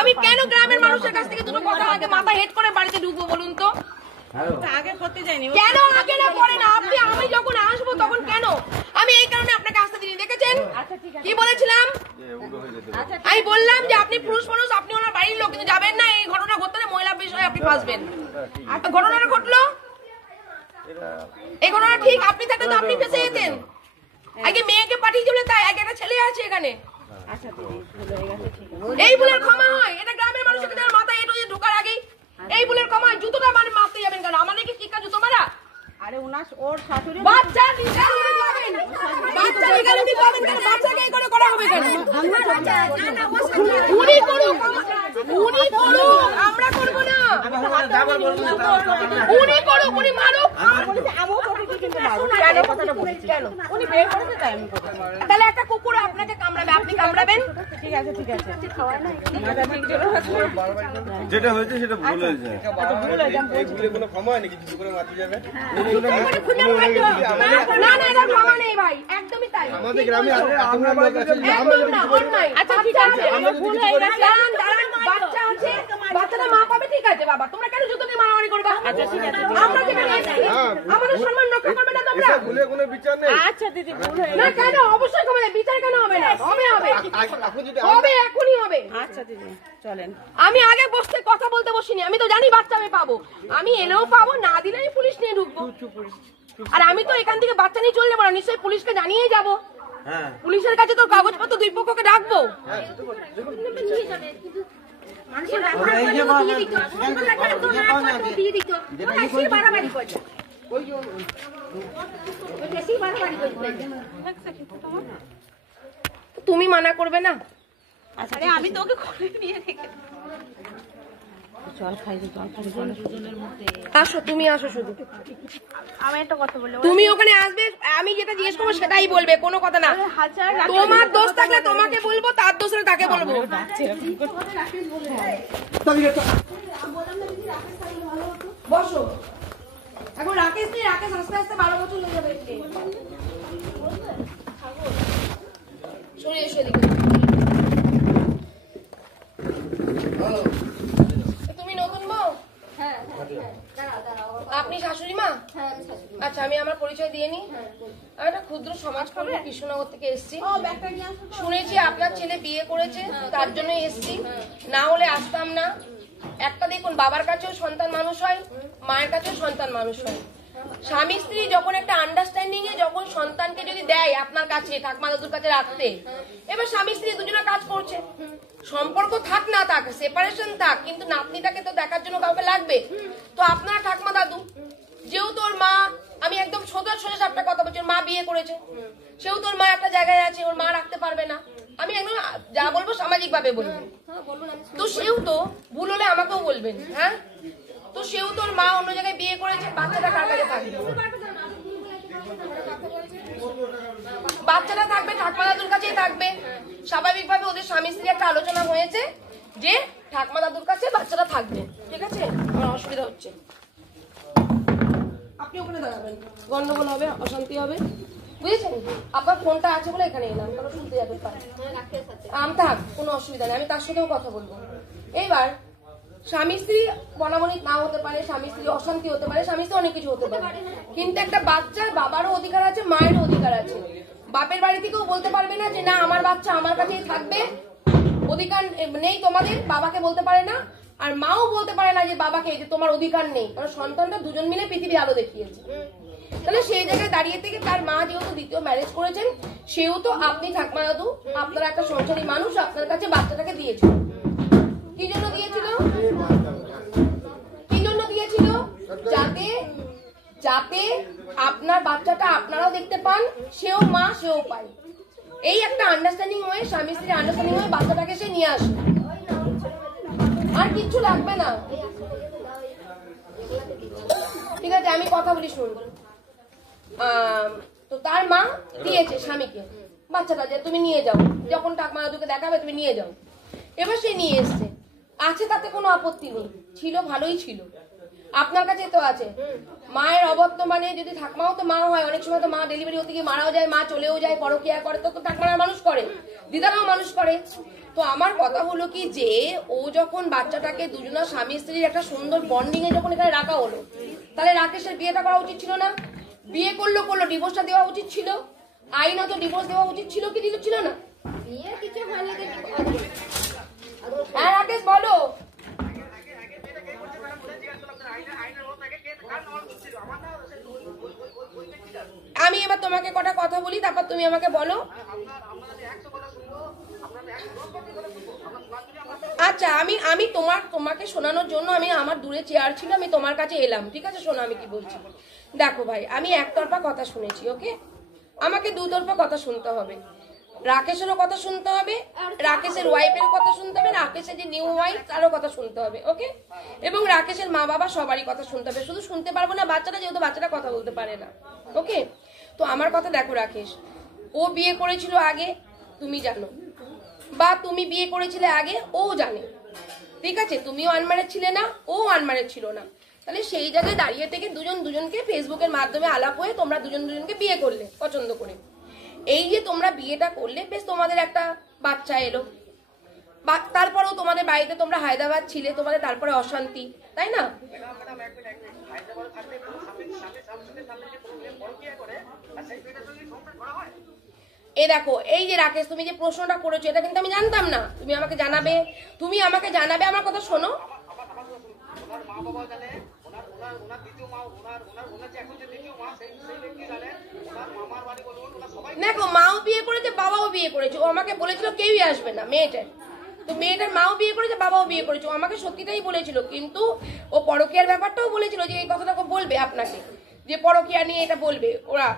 আমি কেন গ্রামের মানুষের কাছ থেকে দুটো কথা আগে মাথা হেড করে বাড়িতে ঢুকবো বলুন তো? আগে করতে যাইনি। কেন আগে না পরে না? আপনি আমি যখন আসবো তখন কেন? আমি এই কারণে আপনাকে আসতে দিইনি, দেখেছেন কি বলেছিলাম? আমি বললাম যে আপনি পুরুষ মানুষ, আপনি ওনার বাড়ির লোক, কিন্তু যাবেন না এই ঘটনা ঘটতে, মহিলা বিষয়ে আপনি ফাঁসবেন। ঘটনাটা ঘটলো, এই ঘটনা ঠিক আপনি থাকতেন তো আপনি ফেসে যেতেন। আগে মেয়েকে পাঠিয়ে দিলেন, তাই আগে একটা ছেলে আছে এখানে। এই ভুলের ক্ষমা হয়? এটা গ্রামের মানুষের মাথায় এটু ঢোকার আগেই এই ভুলের ক্ষমা হয়? জুতোটা মানে মারতে যাবেন কেন? আমাদের কি শিক্ষা জুতো মারা? আরে ওর শাশুড়ি বাচ্চা লিগালি পাবেন, বাচ্চা লিগালি পাবেন কেন? বাচ্চাকে এই করে করা হবে কেন? উনি করুক, উনি করুক, আমরা করবো না। উনি করুক, উনি মারুক। কেন? উনি বের করেছে তাই আমি করবো। তাহলে একটা কুকুর আপনাকে কামড়াবে, আপনি কামড়াবেন? ঠিক আছে ঠিক আছে। যেটা হয়েছে সেটা ভুল হয়েছে। কোনো ক্ষমা হয়নি, কিছু করে মাতি যাবে। না না, এটা ক্ষমা নেই ভাই, একদমই তাই। আমাদের গ্রামে আমরা একদম না, অন্যায়। আচ্ছা ঠিক আছে, ভুল হয়ে গেছে। দাঁড়ান, বাচ্চা আছে, বাচ্চাটা মা পাবে, ঠিক আছে বাবা, তোমরা কেন জুতো দিয়ে মারামারি করবা? আমরা যেখানে এসেছি আমাদের সম্মান রক্ষা করবে না তোমরা? ভুলে কোনো বিচার নেই। আচ্ছা দিদি ভুল হয়ে না কেন? অবশ্যই হবে, বিচার কেন হবে না? হবে হবে এখন যদি হবে, এখনই হবে। আচ্ছা দিদি চলেন। আমি আগে বসতে কথা বলতে বসিনি, আমি তো জানি বাচ্চা আমি পাবো, আমি এলেও পাবো, না দিলে আমি পুলিশ নিয়ে ঢুকবো। আর আমি তো এখান থেকে বাচ্চা নিয়ে চলে যাবো না, নিশ্চয়ই পুলিশকে জানিয়েই যাবো। হ্যাঁ পুলিশের কাছে তো কাগজপত্র দুই পক্ষকে ডাকবো। তুমি মানা করবে না? আরে আমি তো ওকে করে নিয়ে রেখে আসো, তুমি আসো শুধু। আমি একটা কথা বললে তুমি ওখানে আসবে, আমি যেটা জিজ্ঞেস করবো সেটাই বলবে, কোনো কথা না। তোমার দোষ থাকলে তোমাকে বলবো, তার দোষ হলে তাকে বলবো। বসো। এখন রাকেশ নেই, রাকেশ আস্তে আস্তে 12 বছর হয়ে যাবে। সরে এসো এদিকে। তুমি নতুন বউ? আপনি শাশুড়ি মা? আচ্ছা, আমি আমার পরিচয় দিয়ে নি। আমি একটা ক্ষুদ্র সমাজকর্মী কৃষ্ণনগর থেকে এসেছি। শুনেছি আপনার ছেলে বিয়ে করেছে, তার জন্য এসেছি, না হলে আসতাম না। একটা দেখুন, বাবার কাছেও সন্তান মানুষ হয়, মায়ের কাছেও সন্তান মানুষ হয়। স্বামী স্ত্রী যখন একটা আন্ডারস্ট্যান্ডিং এ যখন সন্তানকে যদি দেয় আপনার কাছে, ঠাকুমা দাদুর কাছে রাখতে, এবার স্বামী স্ত্রী দুজনে কাজ করছে, সম্পর্ক থাক না থাক, সেপারেশন থাক, কিন্তু নাতনিটাকে তো দেখার জন্য কাউকে লাগবে। তো আপনার ঠাকুমা দাদু, যেহেতু ওর মা, আমি একদম সোজা একটা কথা বলছি, ওর মা বিয়ে করেছে, সেও তোর মা একটা জায়গায় আছে, ওর মা রাখতে পারবে না, আমি একদম যা বলবো সামাজিক ভাবে বলবো। তো সেও তো ভুল হলে আমাকেও বলবেন। হ্যাঁ, তো সেও তোর মা অন্য জায়গায় বিয়ে করেছে, বাচ্চাটা কার কাছে থাকবে? বাচ্চাটা থাকবে ঠাকুমা দাদুর কাছেই থাকবে। স্বাভাবিকভাবে ওদের স্বামী স্ত্রী একটা আলোচনা হয়েছে যে ঠাকুমা দাদুর কাছে বাচ্চাটা থাকবে। ঠিক আছে, আমার অসুবিধা হচ্ছে, আপনি ওখানে দাঁড়াবেন, গন্ডগোল হবে, অশান্তি হবে, বুঝেছেন? আপনার ফোনটা আছে বলে এখানে এলাম, কারণ শুনতে যাবে আমি থাক, কোনো অসুবিধা নেই, আমি তার সাথেও কথা বলবো। এইবার স্বামী স্ত্রী বনাবনি না হতে পারে, স্বামী স্ত্রী অশান্তি হতে পারে, স্বামী স্ত্রী অনেক কিছু হতে পারে, কিন্তু একটা বাচ্চার বাবারও অধিকার আছে, মায়েরও অধিকার আছে। বাপের বাড়ি থেকেও বলতে পারবে না যে না আমার বাচ্চা আমার কাছেই থাকবে, অধিকার নেই তোমাদের, বাবাকে বলতে পারে না। আর মাও বলতে পারে না যে বাবাকে যে তোমার অধিকার নেই, কারণ সন্তানটা দুজন মিলে পৃথিবীর আলো দেখিয়েছে। তাহলে সেই জায়গায় দাঁড়িয়ে থেকে তার মা যেহেতু দ্বিতীয় ম্যারেজ করেছেন, সেও তো আপনি ঠাকুমা দাদু, আপনারা একটা সংসারী মানুষ, আপনার কাছে বাচ্চাটাকে দিয়েছিল। কি জন্য দিয়েছিল? কি জন্য দিয়েছিল? যাতে যাতে আপনার বাচ্চাটা আপনারাও দেখতে পান, সেও মা সেও পায়, এই একটা আন্ডারস্ট্যান্ডিং হয়ে, স্বামী স্ত্রীর আন্ডারস্ট্যান্ডিং হয়ে বাচ্চাটাকে সে নিয়ে আসে, আর কিচ্ছু লাগবে না। ঠিক আছে, আমি কথা বলি, শুন। তো তার মা দিয়েছে স্বামীকে বাচ্চাটা, যে তুমি নিয়ে যাও, যখন ঠাকুমা দাদুকে দেখাবে তুমি নিয়ে যাও। এবার সে নিয়ে এসছে, আছে তাতে কোনো আপত্তি নেই, ছিল ভালোই ছিল, আপনার কাছে তো আছে। মায়ের অবর্তমানে যদি ঠাকুমাও তো মা হয়, অনেক সময় তো মা ডেলিভারি হতে গিয়ে মারাও যায়, মা চলেও যায়, পরকিয়া করে, তো ঠাকুমারা মানুষ করে, দিদারাও মানুষ করে। তো আমার কথা হলো কি, যে ও যখন বাচ্চাটাকে দুজনা স্বামী স্ত্রীর একটা সুন্দর বন্ডিং এ যখন এখানে রাখা হলো, তাহলে রাকেশের বিয়েটা করা উচিত ছিল না? বিয়ে করলো, ডিভোর্সটা দেওয়া উচিত ছিল, আইনত ডিভোর্স দেওয়া উচিত ছিল কি ছিল না? হ্যাঁ রাকেশ বলো। আমি এবার তোমাকে কটা কথা বলি, তারপর তুমি আমাকে বলো। আচ্ছা, আমি তোমাকে শোনানোর জন্য আমি আমার দূরে চেয়ার ছিল, আমি তোমার কাছে এলাম। ঠিক আছে, শোনো আমি কি বলছি। দেখো ভাই, আমি একতরফা কথা শুনেছি, ওকে? আমাকে দুতরফা কথা শুনতে হবে। রাকেশেরও কথা শুনতে হবে, রাকেশের ওয়াইফেরও কথা শুনতে হবে, রাকেশের যে নিউ ওয়াইফ তারও কথা শুনতে হবে, ওকে? এবং রাকেশের মা বাবা সবারই কথা শুনতে হবে। শুধু শুনতে পারবো না বাচ্চাটা, যেহেতু বাচ্চাটা কথা বলতে পারে না, ওকে? তো আমার কথা দেখো রাকেশ, ও বিয়ে করেছিল আগে, তুমি জানো, বা তুমি বিয়ে করেছিলে আগে, ও জানে। ঠিক আছে, তুমিও আনম্যারেড ছিলে না, ও আনম্যারেড ছিল না, তাহলে সেই জায়গায় দাঁড়িয়ে থেকে দুজনকে ফেসবুকের মাধ্যমে আলাপ হয়ে তোমরা দুজনকে বিয়ে করলে পছন্দ করে। এই যে তোমরা বিয়েটা করলে, বেশ তোমাদের একটা বাচ্চা এলো, তারপরেও তোমাদের বাড়িতে তোমরা হায়দ্রাবাদ ছিলে, তোমাদের তারপরে অশান্তি, তাই না? এই দেখো, এই যে রাকেশ তুমি যে প্রশ্নটা করেছো এটা কিন্তু আমি জানতাম না। তুমি আমাকে জানাবে, আমার কথা শোনো। দেখো, মাও বিয়ে করেছে, বাবাও বিয়ে করেছে। ও আমাকে বলেছিল কেউই আসবে না মেয়েটার, তো মেয়েটার মাও বিয়ে করেছে, বাবাও বিয়ে করেছে। ও আমাকে সত্যিটাই বলেছিল, কিন্তু ও পরকীয়ার ব্যাপারটাও বলেছিল যে এই কথাটা বলবে আপনাকে, যে পরকীয়া নিয়ে এটা বলবে ওরা।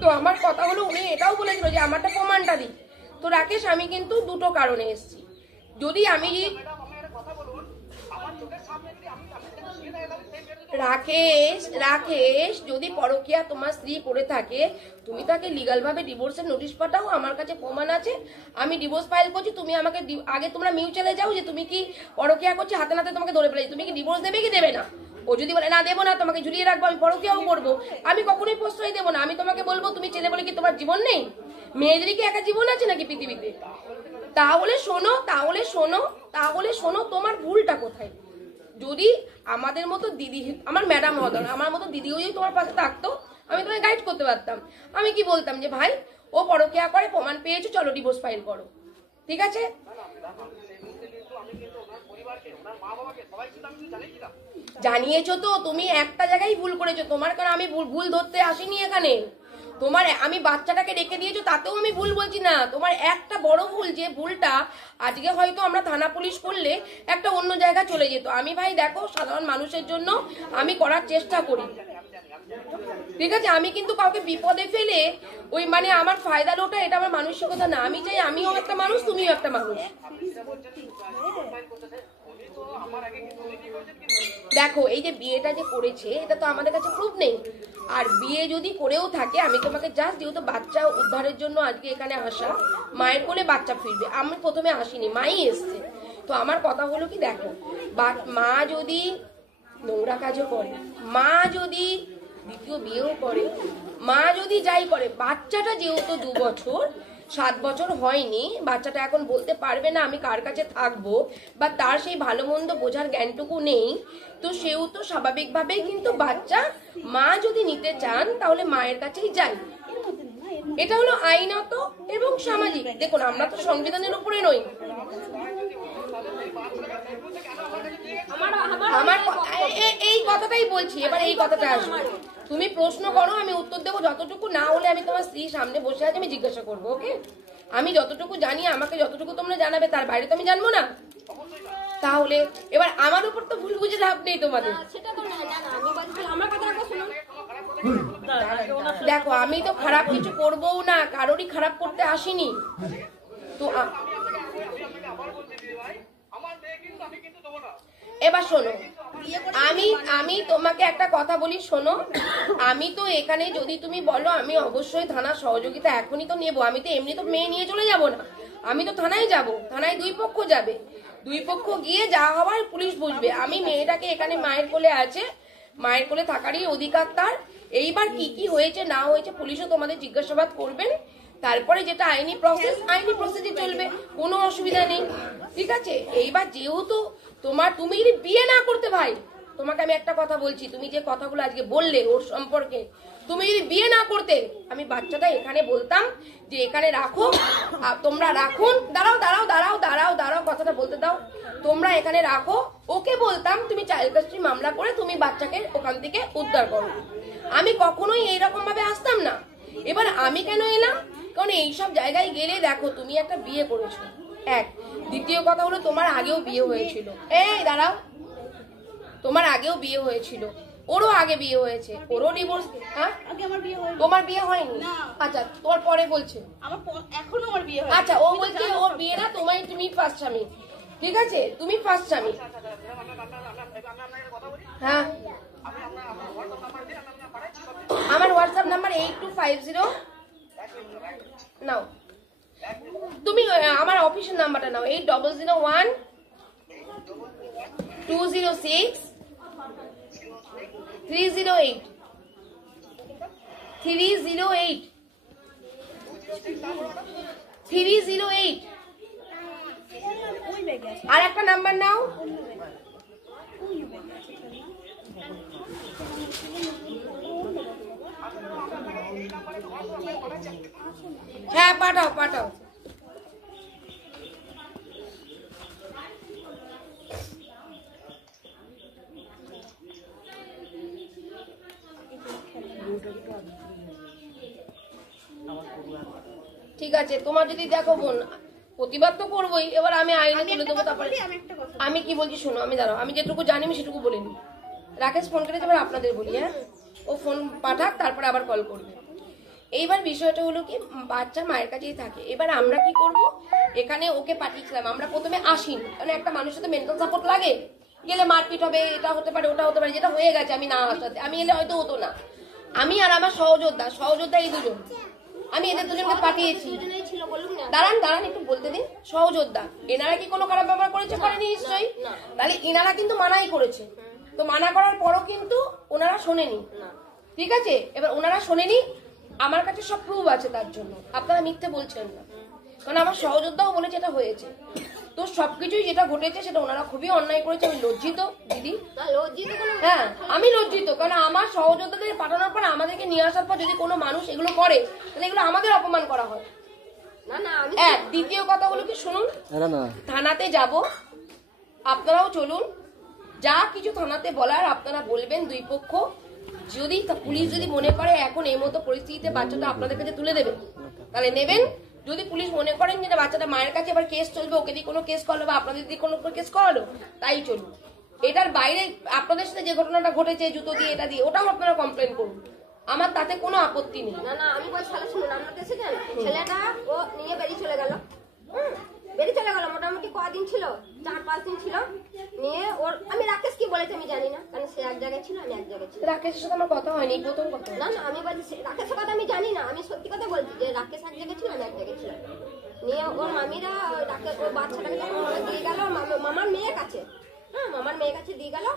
তো আমার কথা হলো, উনি এটাও বলেছিল যে আমারটা প্রমাণটা দিই। তো রাকেশ, আমি কিন্তু দুটো কারণে এসেছি। যদি আমি রাকেশ যদি পরকীয়া তোমার স্ত্রী করে থাকে, তুমি তাকে লিগাল ভাবে ডিভোর্সের নোটিশ পাঠাও, আমার কাছে প্রমাণ আছে, আমি ডিভোর্স ফাইল করছি। তুমি আমাকে আগে তোমরা মিউচুয়ালে যাও যে তুমি কি পরকীয়া করছি, হাতে নাতে তোমাকে ধরে ফেলেছি, তুমি কি ডিভোর্স দেবে কি দেবে না। ও যদি বলে না দেবো না, তোমাকে ঝুলিয়ে রাখবো, আমি পরকীয়াও করবো, আমি কখনোই প্রশ্রয় দেবো না। আমি তোমাকে বলবো তুমি ছেলে বলে কি তোমার জীবন নেই? মেয়েদেরই কি একা জীবন আছে নাকি পৃথিবীতে? তাহলে শোনো তোমার ভুলটা কোথায়। যদি আমাদের মতো দিদি, আমার ম্যাডাম মহোদয়, আমার মতো দিদিও যদি তোমার পাশে থাকতো, আমি তোমাকে গাইড করতে পারতাম। আমি কি বলতাম যে ভাই ও পরকীয়া করে, প্রমাণ পেয়েছো, চলো ডিভোর্স ফাইল করো, ঠিক আছে? জানিয়েছো তো, তুমি একটা জায়গায় ভুল করেছো, তোমার কারণে আমি ভুল ধরতে আসিনি এখানে। তোমার আমি বাচ্চাটাকে রেখে দিয়েছো, তাতেও আমি ভুল বলছি না। তোমার একটা বড় ভুল, যে ভুলটা আজকে হয়তো আমরা থানা পুলিশ করলে একটা অন্য জায়গা চলে যেত। আমি ভাই দেখো, সাধারণ মানুষের জন্য আমি করার চেষ্টা করি, ঠিক আছে? আমি কিন্তু কাউকে বিপদে ফেলে ওই মানে আমার ফায়দা লোটা, এটা আমার মানসিকতা না। আমি চাই আমিও একটা মানুষ, তুমিও একটা মানুষ। দেখো, এই যে বিয়েটা যে করেছে, এটা তো আমাদের কাছে প্রুফ নেই। আর বিয়ে যদি করেও থাকে, আমি তোমাকে জাস্ট, যেহেতু বাচ্চা উদ্ধারের জন্য আজকে এখানে আসা, মায়ের কোলে বাচ্চা ফিরবে, আমি প্রথমে আসিনি, মাই এসছে। তো আমার কথা হলো কি, দেখো, মা যদি নোংরা কাজও করে, মা যদি দ্বিতীয় বিয়েও করে, মা যদি যাই করে, বাচ্চাটা যেহেতু 2 বছর 7 বছর হয়নি, বাচ্চাটা এখন বলতে পারবে না আমি কার কাছে থাকবো, বা তার সেই ভালো মন্দ বোঝার জ্ঞানটুকু নেই, তো সেও তো স্বাভাবিকভাবেই কিন্তু বাচ্চা মা যদি নিতে চান তাহলে মায়ের কাছেই যাই। এটা হলো আইনত এবং সামাজিক। দেখুন, আমরা তো সংবিধানের উপরে নই। আমার এই কথাটাই বলছি, এবার এই কথাটা আসবে। তুমি প্রশ্ন করো, আমি উত্তর দেবো, যতটুকু না হলে আমি তোমার স্ত্রীর সামনে বসে আছি, আমি জিজ্ঞাসা করবো, ওকে? আমি যতটুকু জানি, আমাকে যতটুকু তোমরা জানাবে, তার বাইরে তো আমি জানবো না। তাহলে এবার আমার উপর তো ভুল বুঝে লাভ নেই তোমাদের। দেখো, আমি তো খারাপ কিছু করবোও না, কারোরই খারাপ করতে আসিনি। তো এবার শোনো, আমি তোমাকে একটা কথা বলি, শোনো। আমি তো এখানে, যদি তুমি বলো, আমি অবশ্যই থানার সহযোগিতা এখনই তো নেবো। আমি তো এমনি তো মেয়ে নিয়ে চলে যাব না, আমি তো থানায় যাব। থানায় 2 পক্ষ যাবে, 2 পক্ষ গিয়ে যা হওয়ার পুলিশ বুঝবে। আমি মেয়েটাকে এখানে মায়ের কোলে আছে, মায়ের কোলে থাকারই অধিকার তার। এইবার কি কি হয়েছে না হয়েছে পুলিশও তোমাদের জিজ্ঞাসাবাদ করবেন, তারপরে যেটা আইনি প্রসেসে চলবে, কোনো অসুবিধা নেই, ঠিক আছে? এইবার যেহেতু তুমি যদি বিয়ে না করতে, ভাই তোমাকে আমি একটা কথা বলছি, তুমি যে কথাগুলো আজকে বললে ওর সম্পর্কে, তুমি যদি বিয়ে না করতে, আমি বাচ্চাটা এখানে বলতাম যে এখানে রাখো, তোমরা রাখুন। দাঁড়াও, কথাটা বলতে দাও। তোমরা এখানে রাখো, ওকে বলতাম তুমি চাইল্ড কাস্টডি মামলা করে তুমি বাচ্চাকে ওখান থেকে উদ্ধার করো। আমি কখনোই এইরকম ভাবে আসতাম না। এবার আমি কেন এলাম? কারণ এইসব জায়গায় গেলে, দেখো, তুমি একটা বিয়ে করেছো, এক। দ্বিতীয় কথা হলো, তোমার আগেও বিয়ে হয়েছিল। এই দাঁড়াও, তোমার আগেও বিয়ে হয়েছিল, ওরও আগে বিয়ে হয়েছে, ওরও ডিভোর্স। হ্যাঁ, তোমার বিয়ে হয়নি? আচ্ছা, তোমার পরে বলছে এখনো আমার বিয়ে হয়। আচ্ছা, ও বলছে ওর বিয়ে না, তুমি ফার্স্ট স্বামী, ঠিক আছে? তুমি ফার্স্ট স্বামী। হ্যাঁ, আমার হোয়াটসঅ্যাপ নাম্বার 8250 নাও। তুমি আমার অফিসের নাম্বারটা নাও, 8001 206 308 308। আর একটা নাম্বার নাও, হ্যাঁ পাঠাও পাঠাও। ঠিক আছে, তোমার যদি দেখো বোন প্রতিবাদ তো করবোই, এবার আমি আইনে তুলে দেবো। তারপরে আমি কি বলছি শোনো, আমি দাঁড়াও, আমি যেটুকু জানি আমি সেটুকু বলে নিই। রাকেশ ফোন করেছে, এবার আপনাদের বলি। হ্যাঁ, ও ফোন পাঠাক, তারপরে আবার কল করবে। এইবার বিষয়টা হলো কি, বাচ্চা মায়ের কাছেই থাকে। এবার আমরা কি করব, এখানে ওকে পাঠিয়েছিলাম, আমরা প্রথমে আসিনি, কারণ একটা মানুষের তো মেন্টাল সাপোর্ট লাগে। গেলে মারপিট হবে, এটা হতে পারে ওটা হতে পারে, যেটা হয়ে গেছে আমি না আসাতে, আমি এলে হয়তো হতো না। আমি আর আমার সহযোদ্ধা এই দুজন, আমি এদের দুজনকে পাঠিয়েছি। দাঁড়ান দাঁড়ান একটু বলতে দিন। সহযোদ্ধা এনারা কি কোনো খারাপ ব্যবহার করেছে? করেনি নিশ্চয়ই। তাহলে এনারা কিন্তু মানাই করেছে, তো মানা করার পরও কিন্তু ওনারা শোনেনি। ঠিক আছে, এবার ওনারা শোনেনি, আমার কাছে সব প্রুফ আছে, তার জন্য আপনারা মিথ্যে বলছেন না। কারণ আমার সহযোদ্ধাও বলেছে এটা হয়েছে, তো সবকিছুই যেটা ঘটেছে সেটা ওনারা খুবই অন্যায় করেছে। আমি লজ্জিত দিদি, হ্যাঁ আমি লজ্জিত, কারণ আমার সহযোদ্ধাদের পাঠানোর পর আমাদেরকে নিয়ে আসার পর যদি কোনো মানুষ এগুলো করে তাহলে এগুলো আমাদের অপমান করা হয়। এক দ্বিতীয় কথা হলো কি শুনুন, থানাতে যাব, আপনারাও চলুন, যা কিছু থানাতে বলার আপনারা বলবেন দুই পক্ষ। যদি পুলিশ যদি মনে করে এখন এই মতো পরিস্থিতিতে বাচ্চাটা আপনাদের কাছে তুলে দেবে তাহলে নেবেন। যদি পুলিশ মনে করেন যে বাচ্চাটা মায়ের কাছে এবার কেস চলবে, ওকে দিয়ে কোনো কেস করলো বা আপনাদের দিয়ে কোনো কেস করালো, তাই চলুন। এটার বাইরে আপনাদের সাথে যে ঘটনাটা ঘটেছে জুতো দিয়ে এটা দিয়ে, ওটাও আপনারা কমপ্লেন করুন, আমার তাতে কোনো আপত্তি নেই। না না আমি বলছি তাহলে শুনুন, আমরা দেখেছেন ছেলেটা ও নিয়ে বেরিয়ে চলে গেল, বেরিয়ে চলে গেল। মোটামুটি কদিন ছিল, 4-5 দিন ছিল। নিয়ে ওর আমি রাকেশ কি বলেছে আমি জানি না, কারণ সে এক জায়গায় ছিল, আমি এক জায়গায় ছিল। রাকেশের সাথে আমার কথা হয়নি, প্রথম কথা। না না আমি বলছি রাকেশের কথা আমি জানি না, আমি সত্যি কথা বলছি যে রাকেশ এক জায়গায় ছিল, আমি এক জায়গায় ছিল। নিয়ে ওর মামিরা রাকেশ ওর বাচ্চাটাকে যখন দিয়ে গেল মামার মেয়ের কাছে, হ্যাঁ মামার মেয়ের কাছে দিয়ে গেল।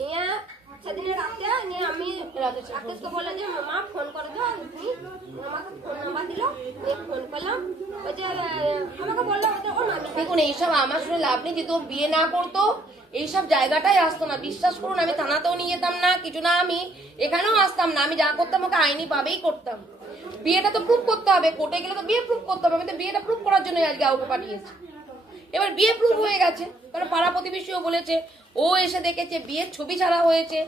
নিয়ে সেদিনে রাতে নিয়ে আমি রাকেশকে বললাম যে মা ফোন করে দাও, তুমি আমাকে ফোন নাম্বার দিল, নিয়ে ফোন করলাম। ওই যে আমাকে বললো ওর মামি। দেখুন এইসব আমার শুনে লাভ নেই, যেহেতু বিয়ে না করতো এইসব জায়গাটাই আসতো না। বিশ্বাস করুন, আমি থানাতেও নিয়ে যেতাম না কিছু না, আমি এখানেও আসতাম না। আমি যা করতাম ওকে আইনি ভাবেই করতাম। বিয়েটা তো প্রুফ করতে হবে, কোর্টে গেলে তো বিয়ে প্রুফ করতে হবে। আমি তো বিয়েটা প্রুফ করার জন্য আজকে ওকে পাঠিয়েছি। এবার বিয়ে প্রুফ হয়ে গেছে, কারণ পাড়া প্রতিবেশীও বলেছে, ও এসে দেখেছে বিয়ের ছবি ছাড়া হয়েছে,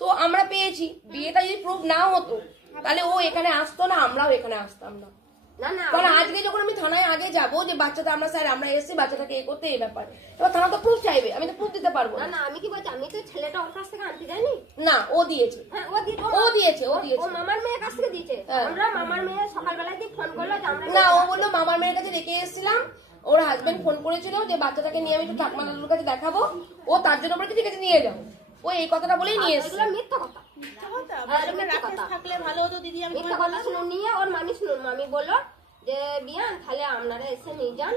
তো আমরা পেয়েছি। বিয়েটা যদি প্রুফ না হতো তাহলে ও এখানে আসতো না, আমরাও এখানে আসতাম না। কারণ আজকে যখন আমি থানায় আগে যাবো যে বাচ্চাটা আমরা স্যার আমরা এসেছি বাচ্চাটাকে এ করতে, এই ব্যাপার, এবার থানা তো প্রুফ চাইবে, আমি তো প্রুফ দিতে পারবো না। না আমি কি বলছি, আমি তো ছেলেটা ওর কাছ থেকে আনতে যাইনি। না ও দিয়েছে, হ্যাঁ ও দিয়েছে ও মামার মেয়ের কাছ থেকে দিয়েছে। আমরা মামার মেয়ে সকালবেলায় দিয়ে ফোন করলো যে আমরা না, ও বললো মামার মেয়ের কাছে রেখে এসেছিলাম, ওর হাজবেন্ড ফোন করেছিল যে বাচ্চাটাকে নিয়ে আমি একটু ঠাকুমা দাদুর কাছে দেখাবো, ও তার জন্য বলেছে ঠিক আছে নিয়ে যাও। ও এই কথাটা বলেই নিয়ে এসেছে। মিথ্যা কথা, থাকলে ভালো হতো দিদি। আমি মিথ্যা কথা শুনুন। নিয়ে ওর মামি শুনুন, মামি বললো যে বিয়ান তাহলে আপনারা এসে নিয়ে যান।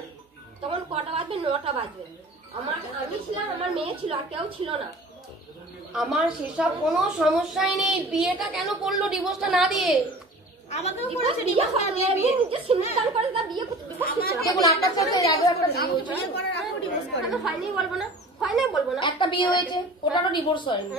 তখন কটা বাজবে? 9টা বাজবে। আমি ছিলাম, আমার মেয়ে ছিল, আর কেউ ছিল না। আমার সেসব কোনো সমস্যাই নেই, বিয়েটা কেন করলো ডিভোর্সটা না দিয়ে? আমাকেও বিয়ে করেছে বিয়ে করে নিজে সিদ্ধান্ত করে তার বিয়ে করতে দেখুন একটা সাথে আগে একটা বিয়ে হয়েছে, হয়নি বলবো না, হয় নাই বলবো না। একটা বিয়ে হয়েছে, ওটারও ডিভোর্স হয়নি।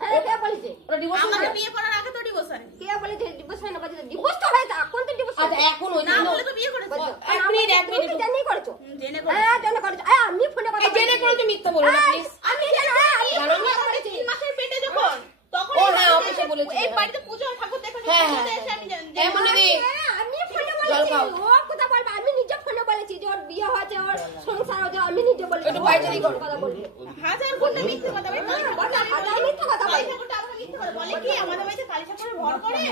হ্যাঁ কে বলেছে? ওটা ডিভোর্স হয়েছে, বিয়ে করার আগে তো ডিভোর্স হয়। কে বলেছে ডিভোর্স হয় না? বলেছে ডিভোর্স তো হয়েছে, এখন তো ডিভোর্স আচ্ছা এখন হয়েছে না না? বলে তো বিয়ে করেছে। এক মিনিট জেনে করেছো? জেনে হ্যাঁ জেনে করেছো। আমি ফোনে কথা জেনে করেছো, মিথ্যা বলো না প্লিজ। আমি জানো, আমি জানো না? 3 মাসের পেটে যখন তখন ও হ্যাঁ অফিসে বলেছে, এই বাড়িতে পুজো ঠাকুর দেখা হ্যাঁ এসে আমি এমন নেবে আমি ফোনে বলেছি। ও কথা বলবে, আমি নিজে ফোনে বলেছি যে ওর বিয়ে হয়েছে, ওর সংসার হয়েছে, আমি নিজে বলেছি। একটু বাইচারি করো। কথা বলবে হাজার ঘন্টা মিথ্যে কথা বলে। হাজার মিথ্যা কথা কালী বলে। ঠাকুরটা আমাকে মিথ্যে কথা বলে কি আমাদের বাড়িতে কালী ঠাকুরের ভর করে।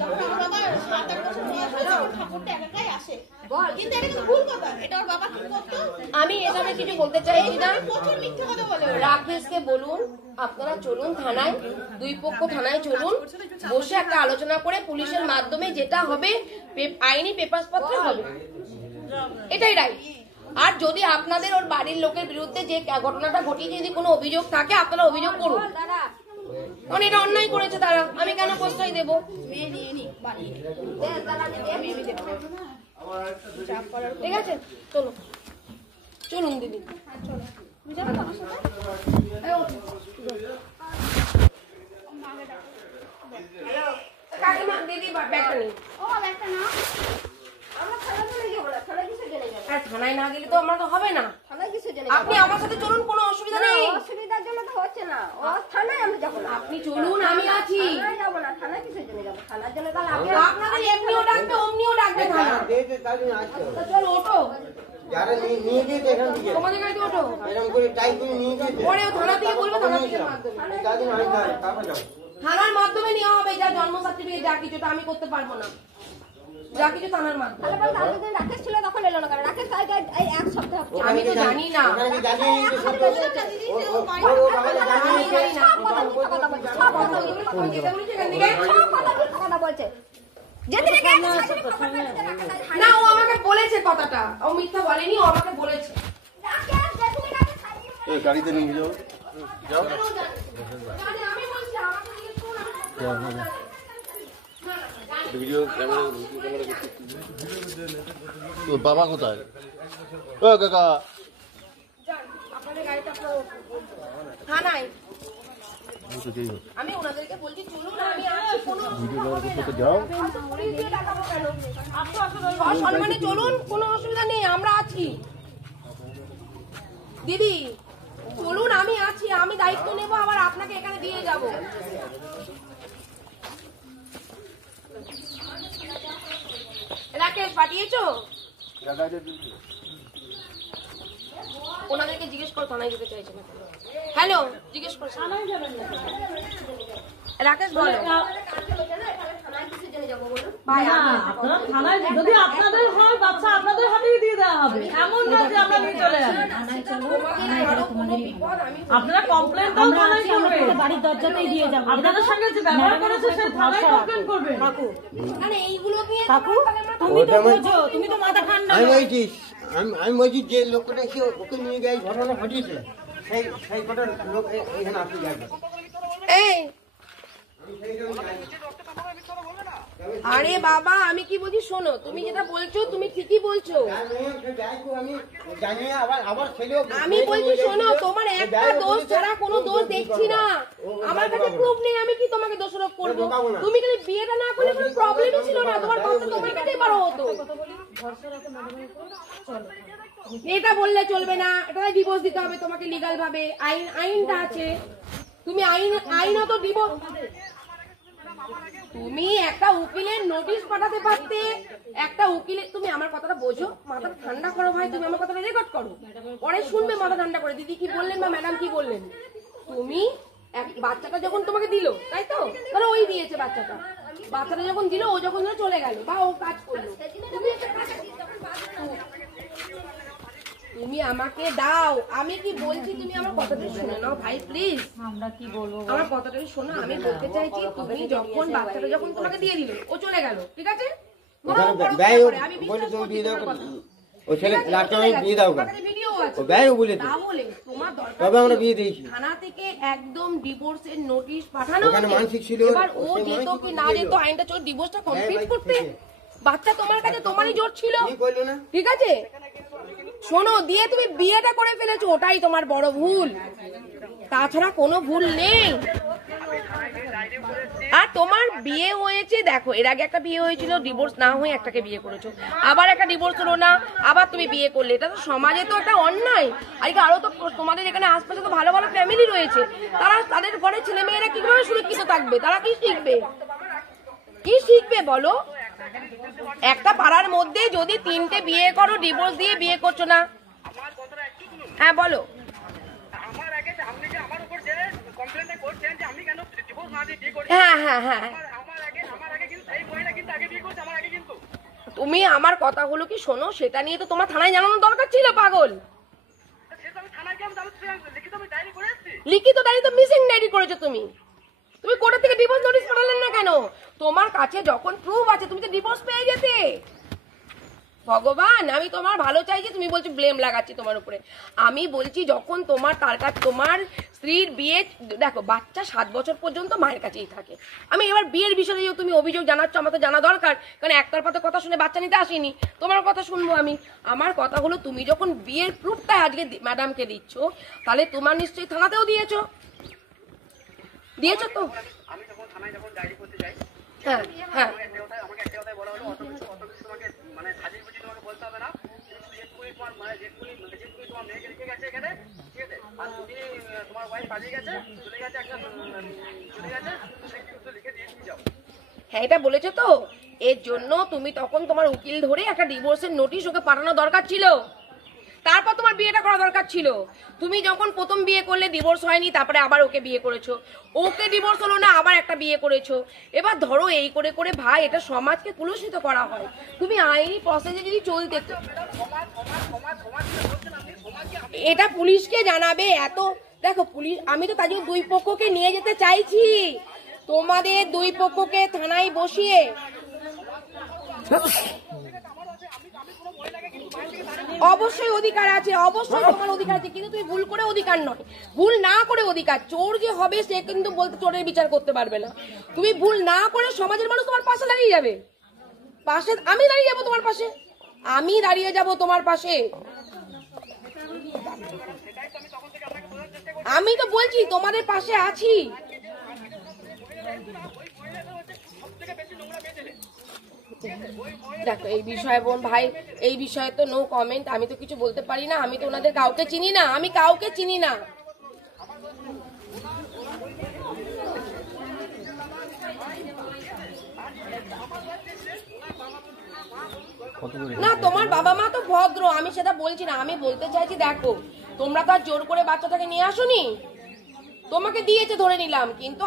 যখন আমার বাবা 7-8 বছর বয়স হলো ঠাকুরটা একাই আসে বল। কিন্তু এটা কিন্তু ভুল কথা। এটা ওর বাবা কি করতো? আমি এখানে কিছু বলতে চাইছি না। প্রচুর মিথ্যে কথা বলে। রাকেশকে বলুন আপনারা চলুন থানায়, দুই পক্ষ থানায় চলুন, বসে একটা আলোচনা করে পুলিশের মাধ্যমে যেটা হবে আইনি পেপারস পত্র হবে, এটাই রাইট। আর যদি আপনাদের ওর বাড়ির লোকের বিরুদ্ধে যে ঘটনাটা ঘটিয়ে যদি কোনো অভিযোগ থাকে আপনারা অভিযোগ করুন, দাদা কারণ এটা অন্যায় করেছে তারা, আমি কেন প্রশ্রয় দেবো? ঠিক আছে চলো, চলুন দিদি। কাকিমা দিদি ব্যাগটা নেই। ও একটা না আমরা থানায় চলে যাবো না, থানায় কিসের জন্য যাবো? আর থানায় না গেলে তো আমরা তো হবে না। থানায় কিসের জন্য আপনি যাবো? আমার সাথে চলুন, কোনো অসুবিধা না, নেই। অসুবিধার জন্য তো হচ্ছে না, ও থানায় আমি যাবো না। আপনি চলুন, আমি আছি। থানায় যাবো না, থানায় কিসের জন্য যাবো? থানার জন্য তাহলে আগে আপনাদের এমনিও ডাকবে, অমনিও ডাকবে থানা। তো চলো ওঠো, যারা নিয়ে গিয়েছে এখান থেকে তোমাদের গাড়িতে ওঠো। এরকম করে টাইপ করে নিয়ে গিয়েছে পরে ও থানা থেকে বলবে, থানা থেকে মাধ্যমে। দাদিন আনতে হবে, তারপর যাবো। থানার মাধ্যমে নেওয়া হবে, যা জন্ম সার্টিফিকেট যা কিছু, আমি করতে পারবো না। যা কিছু থানার মাধ্যমে। তাহলে বলতে আমি যখন রাকেশ ছিল তখন এলো না কেন? রাকেশ এই এক সপ্তাহ হচ্ছে। আমি তো জানি না। ওখানে কি জানিয়ে দিয়েছে সত্য? ও বাবা জানিয়ে দিয়েছে। সব কথা মিথ্যা কথা বলছে, সব কথা মিথ্যা কথা বলছে। যেটা বলেছি এখান থেকে। সব কথা মিথ্যা কথা বলছে। যেদিন থেকে না, ও আমাকে বলেছে কথাটা, ও মিথ্যা বলেনি, ও আমাকে বলেছে। গাড়িতে নিয়ে যাও। জানি, আমি বলছি, আমাকে জিজ্ঞেস করুন, ভিডিও ক্যামেরা তোর বাবা কোথায়? ও কাকা আপনাদের গাড়িটা আপনার থানায়। আমি ওনাদেরকে বলছি চলুন, আমি আছি, কোনো যাও। সম্মানে চলুন, কোনো অসুবিধা নেই, আমরা আছি। দিদি চলুন, আমি আছি, আমি দায়িত্ব নেবো, আবার আপনাকে এখানে দিয়ে যাব। রাকেশ পাঠিয়েছো? ওনাদেরকে জিজ্ঞেস করো থানায় যেতে চাইছে না। হ্যালো, জিজ্ঞেস করো থানায় যাবেন না। রাকেশ বলো থানায় কিসের জন্য যাবো বলুন? ভাই আপনারা থানায় যদি আপনাদের হয় বাচ্চা আপনাদের হাতেই দিয়ে দেওয়া হবে, এমন না যে আমরা নিয়ে চলে যাবো। আপনারা কমপ্লেনটাও থানায় করবেন, বাড়ির দরজাতেই দিয়ে যাবো। আপনাদের সঙ্গে যে ব্যবহার করেছে সে থানায় কমপ্লেন করবে। মানে এইগুলো নিয়ে তুমি তো মাথা ঠান্ডা। আমি বলছি আমি বলছি যে লোকটা এসে ওকে নিয়ে গিয়ে ঘটনা ঘটিয়েছিল সেই কটা লোক এখানে আসতে যাবে। এই আরে বাবা, আমি কি বলছি শোনো, তুমি যেটা বলছো তুমি ঠিকই বলছো। আমি জানি আবার ছেলেও আমি বলছি শোনো, তোমার একটা দোষ ছাড়া কোনো দোষ দেখছি না। আমার কাছে প্রুফ নেই, আমি কি তোমাকে দোষারোপ করবো? তুমি যদি বিয়েটা না করলে কোনো প্রবলেমই ছিল না, তোমার বাচ্চা তোমার কাছেই বড় হতো। এটা বললে চলবে না, এটা ডিভোর্স দিতে হবে তোমাকে লিগাল ভাবে, আইনটা আছে। তুমি আইনত ডিভোর্স, তুমি একটা উকিলের নোটিশ পাঠাতে পারতে। একটা উকিলের, তুমি আমার কথাটা বোঝো, মাথা ঠান্ডা করো ভাই, তুমি আমার কথাটা রেকর্ড করো, পরে শুনবে মাথা ঠান্ডা করে দিদি কি বললেন বা ম্যাডাম কি বললেন। তুমি বাচ্চাটা যখন তোমাকে দিল, তাই তো, ধরো ওই দিয়েছে বাচ্চাটা যখন দিল, ও যখন চলে গেল বা ও কাজ করলো, তুমি আমাকে দাও, আমি কি বলছি তুমি আমার কথাটা শুনে নাও ভাই প্লিজ। আমরা কি বলবো? আমার কথাটা শোনো, আমি বলতে চাইছি তুমি যখন বাচ্চাটা যখন তোমাকে দিয়ে দিল, ও চলে গেল, ঠিক আছে, ও ছেলে লাস্টে আমি বিয়ে দাও ভিডিও আছে, ও ব্যয় বলে তাহলে তোমার তবে আমরা বিয়ে দিয়েছি। থানা থেকে একদম ডিভোর্সের নোটিশ পাঠানো ওখানে হয়েছে। মানসিক ছিল, এবার ও যেত কি না যেত, আইনটা চল ডিভোর্সটা কমপ্লিট করতে। বাচ্চা তোমার কাছে, তোমারই জোর ছিল, কি করলো না? ঠিক আছে। শোনো, দিয়ে তুমি বিয়েটা করে ফেলেছো, ওটাই তোমার বড় ভুল, তাছাড়া কোনো ভুল নেই। আর তোমার বিয়ে হয়েছে, দেখো এর আগে একটা বিয়ে হয়েছিল, ডিভোর্স না হয়ে একটাকে বিয়ে করেছো, আবার একটা ডিভোর্স হলো না, আবার তুমি বিয়ে করলে, এটা তো সমাজে তো একটা অন্যায়। আজকে আরো তো তোমাদের এখানে আশপাশে তো ভালো ভালো ফ্যামিলি রয়েছে, তারা তাদের ঘরের ছেলে মেয়েরা কিভাবে সুরক্ষিত থাকবে, তারা কি শিখবে, কি শিখবে বলো? একটা পাড়ার মধ্যে যদি 3টে বিয়ে করো, ডিভোর্স দিয়ে বিয়ে করছো না। হ্যাঁ বলো। হ্যাঁ হ্যাঁ হ্যাঁ, তুমি আমার কথাগুলো কি শোনো, সেটা নিয়ে তো তোমার থানায় জানানোর দরকার ছিল, পাগল। লিখিত ডায়েরি তো মিসিং ডায়েরি করেছো তুমি। তুমি কোর্ট থেকে ডিভোর্স নোটিশ পাঠালেন না কেন? তোমার কাছে যখন প্রুফ আছে তুমি তো ডিভোর্স পেয়ে যেতে। ভগবান, আমি তোমার ভালো চাইছি, তুমি বলছো ব্লেম লাগাচ্ছি তোমার উপরে। আমি বলছি যখন তোমার তার কাছে তোমার স্ত্রীর বিয়ে, দেখো বাচ্চা 7 বছর পর্যন্ত মায়ের কাছেই থাকে। আমি এবার বিয়ের বিষয়ে তুমি অভিযোগ জানাচ্ছ, আমার তো জানা দরকার, কারণ একতরফা তো কথা শুনে বাচ্চা নিতে আসিনি, তোমার কথা শুনবো আমি। আমার কথা হলো, তুমি যখন বিয়ের প্রুফটা আজকে ম্যাডামকে দিচ্ছ, তাহলে তোমার নিশ্চয়ই থানাতেও দিয়েছো তো। হ্যাঁ হ্যাঁ আমাকে একটা কথাই বলা হলো, অত কিছু তোমাকে মানে সাজিয়ে গুছিয়ে তোমাকে বলতে হবে না, যেটুকুনি তোমার মানে যেটুকুনি তোমার মেয়েকে রেখে গেছে এখানে, ঠিক আছে, আর যদি তোমার ওয়াইফ পালিয়ে গেছে, চলে গেছে একটা চলে গেছে, সেই জিনিসটা লিখে দিয়ে যাও। হ্যাঁ এটা বলেছো তো, এর জন্য তুমি তখন তোমার উকিল ধরে একটা ডিভোর্সের নোটিশ ওকে পাঠানো দরকার ছিল, তারপর তোমার বিয়েটা করা দরকার ছিল। তুমি যখন প্রথম বিয়ে করলে ডিভোর্স হয়নি, তারপরে আবার ওকে বিয়ে করেছো, ওকে ডিভোর্স হলো না আবার একটা বিয়ে করেছো। এবার ধরো এই করে করে ভাই এটা সমাজকে কুলুষিত করা হয়। তুমি আইনি প্রসেসে যদি চলতে, এটা পুলিশকে জানাবে। এত দেখো পুলিশ, আমি তো তাই জন্য দুই পক্ষকে নিয়ে যেতে চাইছি, তোমাদের দুই পক্ষকে থানায় বসিয়ে। অবশ্যই অধিকার আছে, অবশ্যই তোমার অধিকার আছে, কিন্তু তুমি ভুল করে অধিকার নয়, ভুল না করে অধিকার। চোর যে হবে সে কিন্তু বলতে চোরের বিচার করতে পারবে না। তুমি ভুল না করে সমাজের মানুষ তোমার পাশে দাঁড়িয়ে যাবে, পাশে আমি দাঁড়িয়ে যাবো তোমার পাশে, আমি দাঁড়িয়ে যাব তোমার পাশে। আমি তো বলছি তোমাদের পাশে আছি। দেখো এই বিষয়ে বোন ভাই, এই বিষয়ে তো নো কমেন্ট, আমি তো কিছু বলতে পারি না, আমি তো ওনাদের কাউকে চিনি না, আমি কাউকে চিনি না। না তোমার বাবা মা তো ভদ্র, আমি সেটা বলছি না, আমি বলতে চাইছি দেখো তোমরা তো আর জোর করে বাচ্চাটাকে নিয়ে আসোনি, তোমাকে দিয়েছে ধরে নিলাম, কিন্তু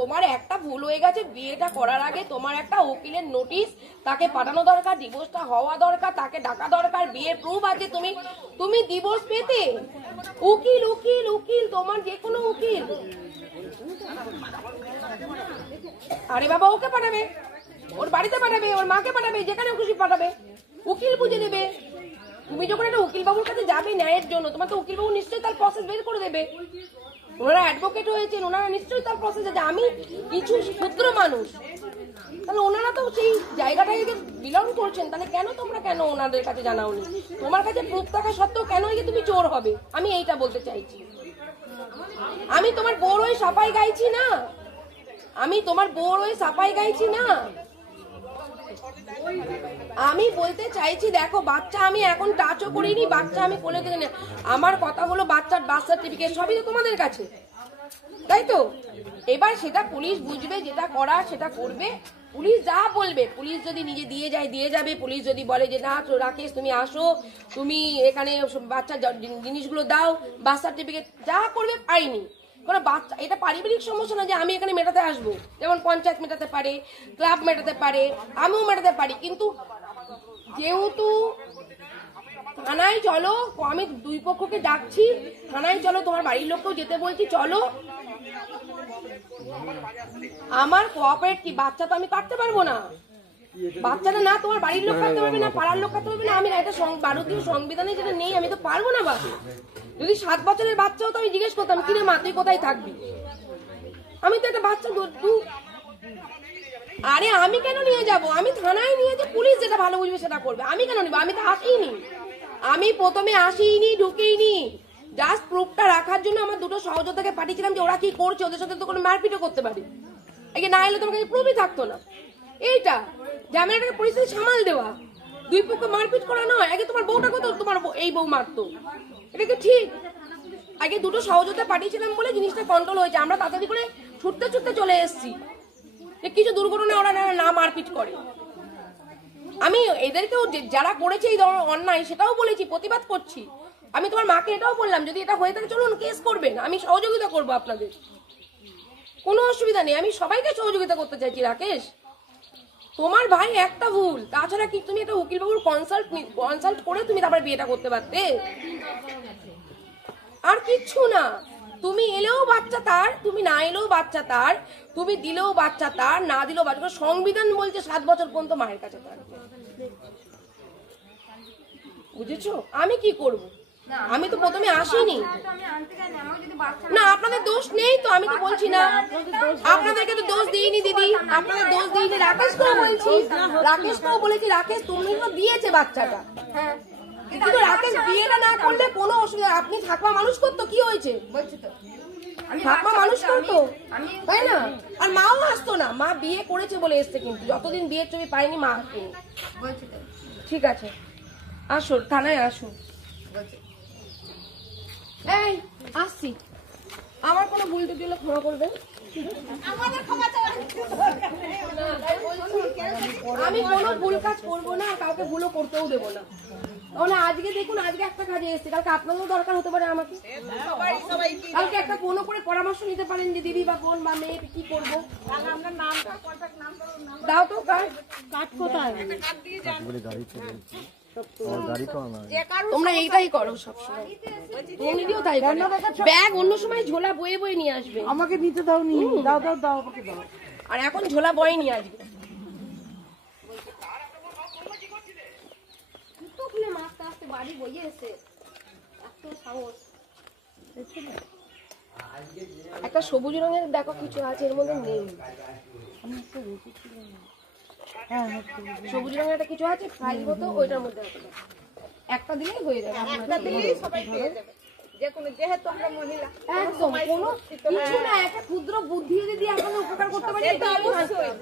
তোমার একটা ভুল হয়ে গেছে, বিয়েটা করার আগে তোমার একটা উকিলের নোটিশ তাকে পাঠানো দরকার, ডিভোর্সটা হওয়া দরকার, তাকে ডাকা দরকার, বিয়ের প্রুফ আছে, তুমি ডিভোর্স পেতে উকিল উকিল উকিল তোমার যে কোনো উকিল, আরে বাবা ওকে পাঠাবে, ওর বাড়িতে পাঠাবে, ওর মাকে পাঠাবে, যেখানে খুশি পাঠাবে, উকিল বুঝে নেবে। তুমি যখন একটা উকিল বাবুর কাছে যাবে ন্যায়ের জন্য, তোমার তো উকিল বাবু নিশ্চয়ই তার প্রসেস বের করে দেবে, ওনারা অ্যাডভোকেট হয়েছেন, ওনারা নিশ্চয়ই তার প্রসেস আছে। আমি কিছু ক্ষুদ্র মানুষ, তাহলে ওনারা তো সেই জায়গাটাকে বিলং করছেন, তাহলে তোমরা কেন ওনাদের কাছে জানাওনি? তোমার কাছে প্রুফ থাকা সত্ত্বেও কেন তুমি চোর হবে? আমি এইটা বলতে চাইছি। আমি তোমার বউর হয়ে সাফাই গাইছি না, আমি তোমার বউর হয়ে সাফাই গাইছি না, আমি বলতে চাইছি দেখো বাচ্চা আমি এখন টাচও করিনি, বাচ্চা আমি কোলে থেকে নেই, আমার কথা হলো বাচ্চার বার্থ সার্টিফিকেট সবই তো তোমাদের কাছে, তাই তো? এবার সেটা পুলিশ বুঝবে, যেটা করার সেটা করবে, পুলিশ যা বলবে, পুলিশ যদি নিজে দিয়ে যায় দিয়ে যাবে, পুলিশ যদি বলে যে না রাকেশ তুমি আসো, তুমি এখানে বাচ্চার জিনিসগুলো দাও, বার্থ সার্টিফিকেট যা করবে আইনি। কোনো বাচ্চা এটা পারিবারিক সমস্যা না যে আমি এখানে মেটাতে আসবো, যেমন পঞ্চায়েত মেটাতে পারে, ক্লাব মেটাতে পারে, আমিও মেটাতে পারি, কিন্তু যেহেতু থানায় চলো, আমি দুই পক্ষকে ডাকছি, থানায় চলো, তোমার বাড়ির লোককেও যেতে বলছি, চলো। আমার কোঅপারেট কি বাচ্চা তো আমি কাটতে পারবো না, বাচ্চাটা না তোমার বাড়ির লোক কাটতে পারবে না, পাড়ার লোক কাটতে পারবে না, আমি এটা ভারতীয় সংবিধানে যেটা নেই আমি তো পারবো না। বা যদি 7 বছরের বাচ্চাও তো আমি জিজ্ঞেস করতাম কি রে মা তুই কোথায় থাকবি, আমি তো একটা বাচ্চা, আরে আমি কেন নিয়ে যাব? আমি থানায় নিয়ে যে পুলিশ যেটা ভালো বুঝবে সেটা করবে, আমি কেন নিব? আমি তো আসিনি, আমি প্রথমে আসিনি, ঢুকিনি, জাস্ট প্রুফটা রাখার জন্য আমার দুটো সহযোদ্ধাকে পাঠিয়েছিলাম যে ওরা কি করছে, ওদের সাথে তো কোনো মারপিটও করতে পারি, আগে না এলে তোমার কাছে প্রুফই থাকতো না। এইটা যে আমি একটা পরিস্থিতি সামাল দেওয়া, দুই পক্ষ মারপিট করা নয়। আগে তোমার বউটা কত তোমার এই বউ মারতো, এটা কি ঠিক? আগে দুটো সহযোদ্ধা পাঠিয়েছিলাম বলে জিনিসটা কন্ট্রোল হয়েছে, আমরা তাড়াতাড়ি করে ছুটতে ছুটতে চলে এসেছি, কিছু দুর্ঘটনা ওরা না মারপিট করে। আমি এদেরকেও যারা করেছে এই ধরনের অন্যায় সেটাও বলেছি, প্রতিবাদ করছি। আমি তোমার মাকে এটাও বললাম যদি এটা হয়ে থাকে চলুন কেস করবেন, আমি সহযোগিতা করবো আপনাদের, কোনো অসুবিধা নেই, আমি সবাইকে সহযোগিতা করতে চাইছি। রাকেশ তোমার ভাই একটা ভুল, তাছাড়া কি তুমি একটা উকিল বাবুর কনসাল্ট করে তুমি তারপরে বিয়েটা করতে পারতে, আর কিচ্ছু না। তুমি এলেও বাচ্চা তার, তুমি না এলেও বাচ্চা তার, তুমি দিলেও বাচ্চা তার, না দিলেও বাচ্চা। সংবিধান বলছে 7 বছর পর্যন্ত মায়ের কাছে থাকবে, বুঝেছো? আমি কি করব? আমি তো প্রথমে আসিনি না, আপনাদের দোষ নেই তো, আমি তো বলছি না আপনাদেরকে তো দোষ দিইনি দিদি, আপনাদের দোষ দিইনি। রাকেশকেও বলছি, রাকেশকেও বলেছি, রাকেশ তুমি তো দিয়েছে বাচ্চাটা, হ্যাঁ, কিন্তু রাকেশ বিয়েটা না করলে কোনো অসুবিধা, আপনি থাকবা মানুষ করতো কি হয়েছে বলছি তো, ঠাকমা মানুষ করতো তাই না? আর মাও আসতো না, মা বিয়ে করেছে বলে এসছে, কিন্তু যতদিন বিয়ের ছবি পাইনি মা আসেনি। ঠিক আছে, আসো থানায় আসো। এই আসছি, আমার কোনো ভুল টুটি হলে ক্ষমা করবেন। আমি কোনো ভুল কাজ করবো না, কাউকে ভুলও করতেও দেবো না। তাহলে আজকে দেখুন, আজকে একটা কাজে এসেছে, কালকে আপনাদেরও দরকার হতে পারে আমাকে। কালকে একটা ফোনও করে পরামর্শ নিতে পারেন যে দিদি বা বোন বা মেয়ে কি করবো। দাও তো কাঠ কোথায়? তোমরা এইটাই করো সবসময়, দিদিও তাই করে। ব্যাগ অন্য সময় ঝোলা বয়ে বয়ে নিয়ে আসবে, আমাকে নিতে দাও নি, দাও দাও দাও আমাকে দাও। আর এখন ঝোলা বয়ে নিয়ে আসবে। মাছটা আসতে বাড়ি বইয়ে এসে এত সাহস। একটা সবুজ রঙের দেখো কিছু আছে, এর মধ্যে নেই। সবুজ রঙের একটা কিছু আছে, ফ্রাই হতো, ওইটার মধ্যে আছে। একটা দিলেই হয়ে যাবে, একটা দিলেই সবাই পেয়ে যাবে। যেহেতু আমরা মহিলা, একদম কোনো কিছু না, একটা ক্ষুদ্র বুদ্ধি যদি আপনাদের উপকার করতে পারি,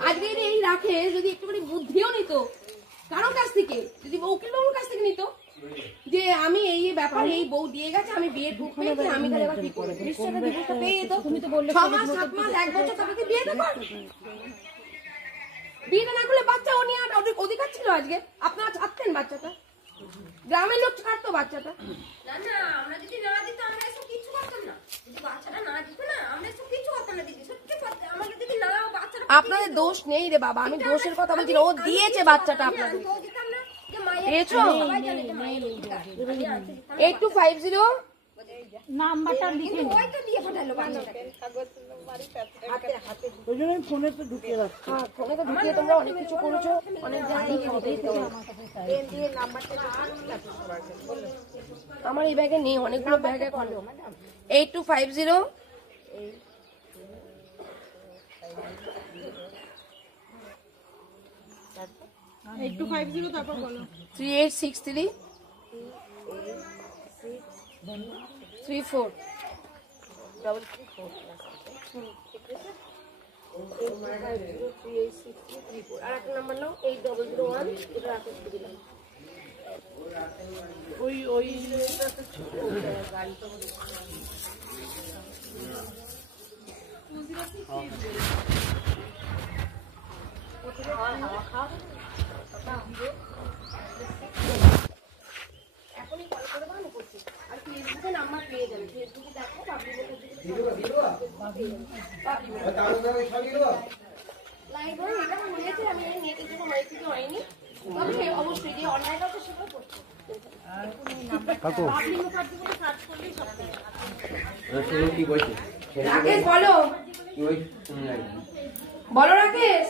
আজকে এই রাখে যদি একটুখানি বুদ্ধিও নিত কারোর কাছ থেকে, যদি উকিল বাবুর কাছ থেকে নিত যে আমি এই ব্যাপার, এই বউ দিয়ে গেছে, আমি বিয়ে ঢুক পেয়েছি, আমি তাহলে এবার কি করবো, নিশ্চয়ই ডিভোর্সটা পেয়ে যেত। তুমি তো বললে 6 মাস 7 মাস 1 বছর তারপরে বিয়েটা কর। বিয়েটা না করলে বাচ্চা ও নিয়ে অধিকার ছিল আজকে, আপনারা ছাড়তেন বাচ্চাটা, গ্রামের লোক ছাড়তো বাচ্চাটা। না না, আমরা যদি না দিতাম আমরা এসব কিছু করতাম না। যদি বাচ্চাটা না দিত না, আমরা এসব কিছু করতাম না দিদি, সত্যি কথা। আমাকে যদি না বাচ্চাটা, আপনাদের দোষ নেই রে বাবা, আমি দোষের কথা বলছি না, ও দিয়েছে বাচ্চাটা আপনাদের। তো দিতাম না যে মায়ের, পেয়েছো? সবাই জানে যে মায়ের অধিকার। 8250 নাম্বারটা লিখে কিন্তু ওই তো দিয়ে পাঠালো বাচ্চাটাকে। ওই জন্য আমি ফোনে তো ঢুকিয়ে রাখছি। হ্যাঁ, ফোনে তো ঢুকিয়ে তোমরা অনেক কিছু করেছো, অনেক জায়গায় আমার এই ব্যাগে নেই, অনেকগুলো ব্যাগে খোলো। 8250 8250 তারপর বলো। 3863 34 আর একটা নাম্বার নাও 8001, এটা রাখো দিলাম। ওই এখনই কল করে বানো করছি, আর ফেসবুকে নাম্বার পেয়ে যাবে, ফেসবুকে দেখো লাইব্রেরি এটা হয়েছে, আমি নেটের জন্য মাইকিতে হয়নি, তবে অবশ্যই যে অনলাইন আছে সেটা করছি। রাকেশ বলো, বলো রাকেশ।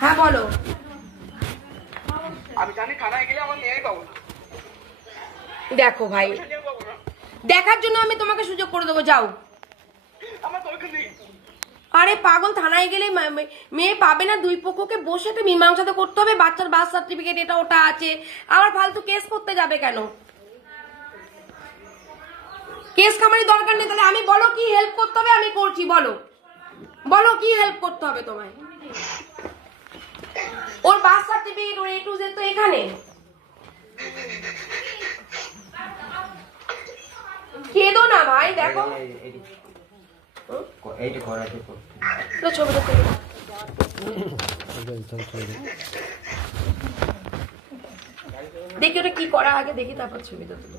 হ্যাঁ বলো। আমি জানি থানায় গেলে আমার মেয়েই পাবো না। দেখো ভাই, দেখার জন্য আমি তোমাকে সুযোগ করে দেবো, যাও। আমার দরকার নেই। আরে পাগল, থানায় গেলে মেয়ে পাবে না, দুই পক্ষকে বসে তো মীমাংসা তো করতে হবে, বাচ্চার বার্থ সার্টিফিকেট এটা ওটা আছে, আবার ফালতু কেস করতে যাবে কেন? কেস খামারি দরকার নেই, তাহলে আমি বলো কি হেল্প করতে হবে, আমি করছি, বলো বলো কি হেল্প করতে হবে তোমায়। ওর বার্থ সার্টিফিকেট, ওর A to Z তো এখানে। কেঁদো না ভাই, দেখো ছবিটা তুলে দেখি ওটা কি করা আগে, দেখি তারপর ছবিটা তুলো।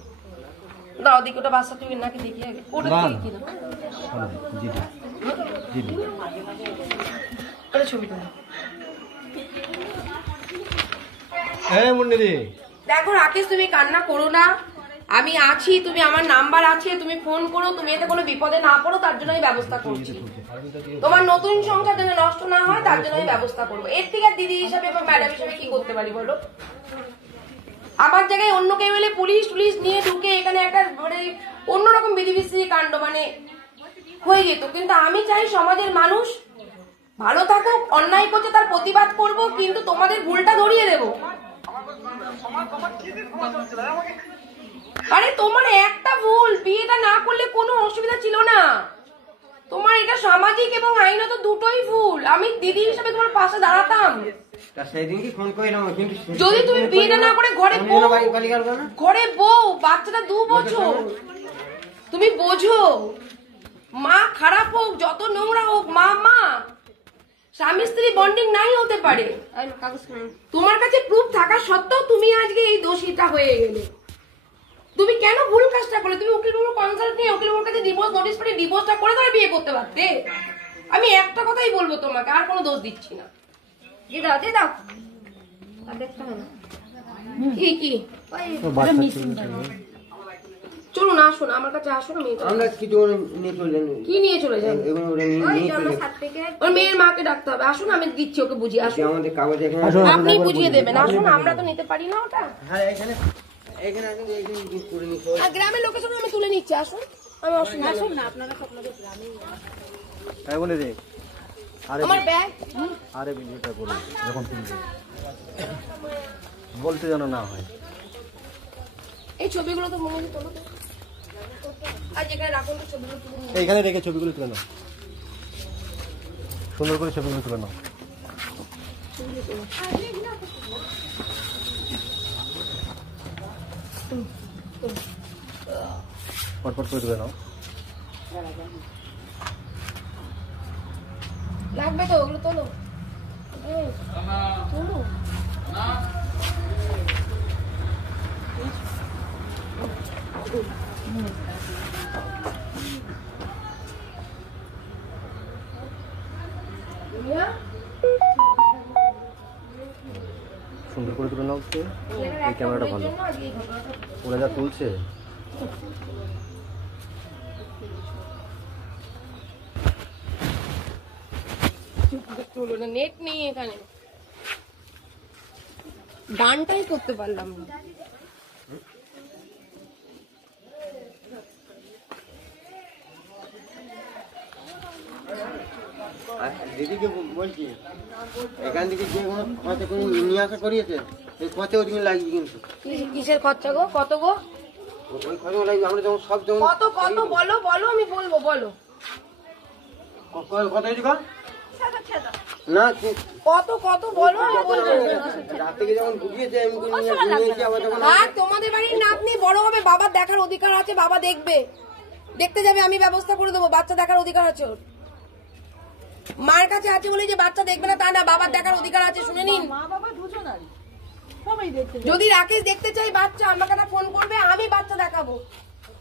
দাও দেখি ওটা বাচ্চা তুমি নাকি দেখি আগে, ওটা কি না ওটা ছবি তুলো। দেখো রাকেশ, তুমি কান্না করো না, আমি আছি, তুমি আমার নাম্বার আছে, তুমি ফোন করো, তুমি এতে কোনো বিপদে না পড়ো, তার জন্য আমি ব্যবস্থা করছি। তোমার নতুন সংসার যেন নষ্ট না হয় তার জন্য আমি ব্যবস্থা করবো। এর থেকে দিদি হিসাবে বা ম্যাডাম হিসাবে কি করতে পারি বলো? আমার জায়গায় অন্য কেউ এলে পুলিশ নিয়ে ঢুকে এখানে একটা মানে অন্যরকম বিধিবিধান কাণ্ড মানে হয়ে যেত, কিন্তু আমি চাই সমাজের মানুষ ভালো থাকুক, অন্যায় করছে তার প্রতিবাদ করব, কিন্তু তোমাদের ভুলটা ধরিয়ে দেবো। আরে তোমার একটা ভুল, বিয়েটা না করলে কোনো অসুবিধা ছিল না। তোমার এটা সামাজিক এবং আইনত দুটোই ভুল। আমি দিদি হিসেবে তোমার পাশে দাঁড়াতাম। সেদিন কি ফোন করলাম, কিন্তু যদি তুমি বিয়েটা না করে ঘরে বউ, বাচ্চাটা 2 বছর, তুমি বোঝো মা খারাপ হোক, যত নোংরা হোক, মা স্বামী স্ত্রী বন্ডিং নাই হতে পারে। তোমার কাছে প্রুফ থাকা সত্ত্বেও তুমি আজকে এই দোষীটা হয়ে গেলে। তুমি কেন ভুল কাজটা করলে? তুমি উকিল বাবুর কনসাল্ট নিয়ে উকিল বাবুর কাছে ডিভোর্স নোটিশ করে ডিভোর্সটা করে তারা বিয়ে করতে পারতে। আমি একটা কথাই বলবো তোমাকে, আর কোনো দোষ দিচ্ছি না। দাও দেখতে হয় না কি চলুন, আসুন আমার কাছে, আসুন। আমরা কিছু নিয়ে চলে যাই। কি নিয়ে চলে যাবেন? ওর মেয়ের মাকে ডাকতে হবে। আসুন, আমি দিচ্ছি, ওকে বুঝিয়ে। আসুন, আমাদের কাগজ এখানে আপনি বুঝিয়ে দেবেন। আসুন, আমরা তো নিতে পারি না ওটা। হ্যাঁ, এখানে করে নিতে আর গ্রামের লোকের সঙ্গে আমি তুলে নিচ্ছি। আসুন, আমি অসুবিধা। আসুন না, আপনারা আপনাদের গ্রামেই তাই বলে রে। আমার ব্যাগ আরে ভিডিওটা বলি যখন তুলবে বলতে যেন না হয়। এই ছবিগুলো তো মনে তোলো তো, আর যেখানে রাখুন তো ছবিগুলো তুলে নিন। এইখানে রেখে ছবিগুলো তুলে নাও, সুন্দর করে ছবিগুলো তুলে নাও। পটপট করে তুলে নাও। লাগবে তো, ওগুলো তোলো। তোলো। সুন্দর করে তুলে নাও। এই ক্যামেরাটা ভালো, ওরা যা তুলছে। নেট নেই এখানে, গানটাই করতে পারলাম না। দিদিকে বলছি, এখান থেকে যে কোনো খরচা করে নিয়ে আসা করিয়েছে, এই খরচা ওদিকে লাগিয়ে কিন্তু কিসের খরচা গো? কত গো? ওই খরচা লাগিয়ে আমরা যেমন সব যেমন কত কত বলো, বলো, আমি বলবো, বলো কত হয়েছে না কত কত বলো, আমি বলবো। রাত থেকে যেমন ঢুকিয়েছে আমি নিয়েছি, আবার যখন আর তোমাদের বাড়ির নাতনি বড় হবে, বাবার দেখার অধিকার আছে, বাবা দেখবে, দেখতে যাবে, আমি ব্যবস্থা করে দেবো। বাচ্চা দেখার অধিকার আছে ওর। মার কাছে আছে বলে যে বাচ্চা দেখবে না তা না, বাবার দেখার অধিকার আছে। শুনে নিন, মা বাবা দুজনারই সবাই দেখতে। যদি রাকেশ দেখতে চাই বাচ্চা, আমাকে একটা ফোন করবে, আমি বাচ্চা দেখাবো।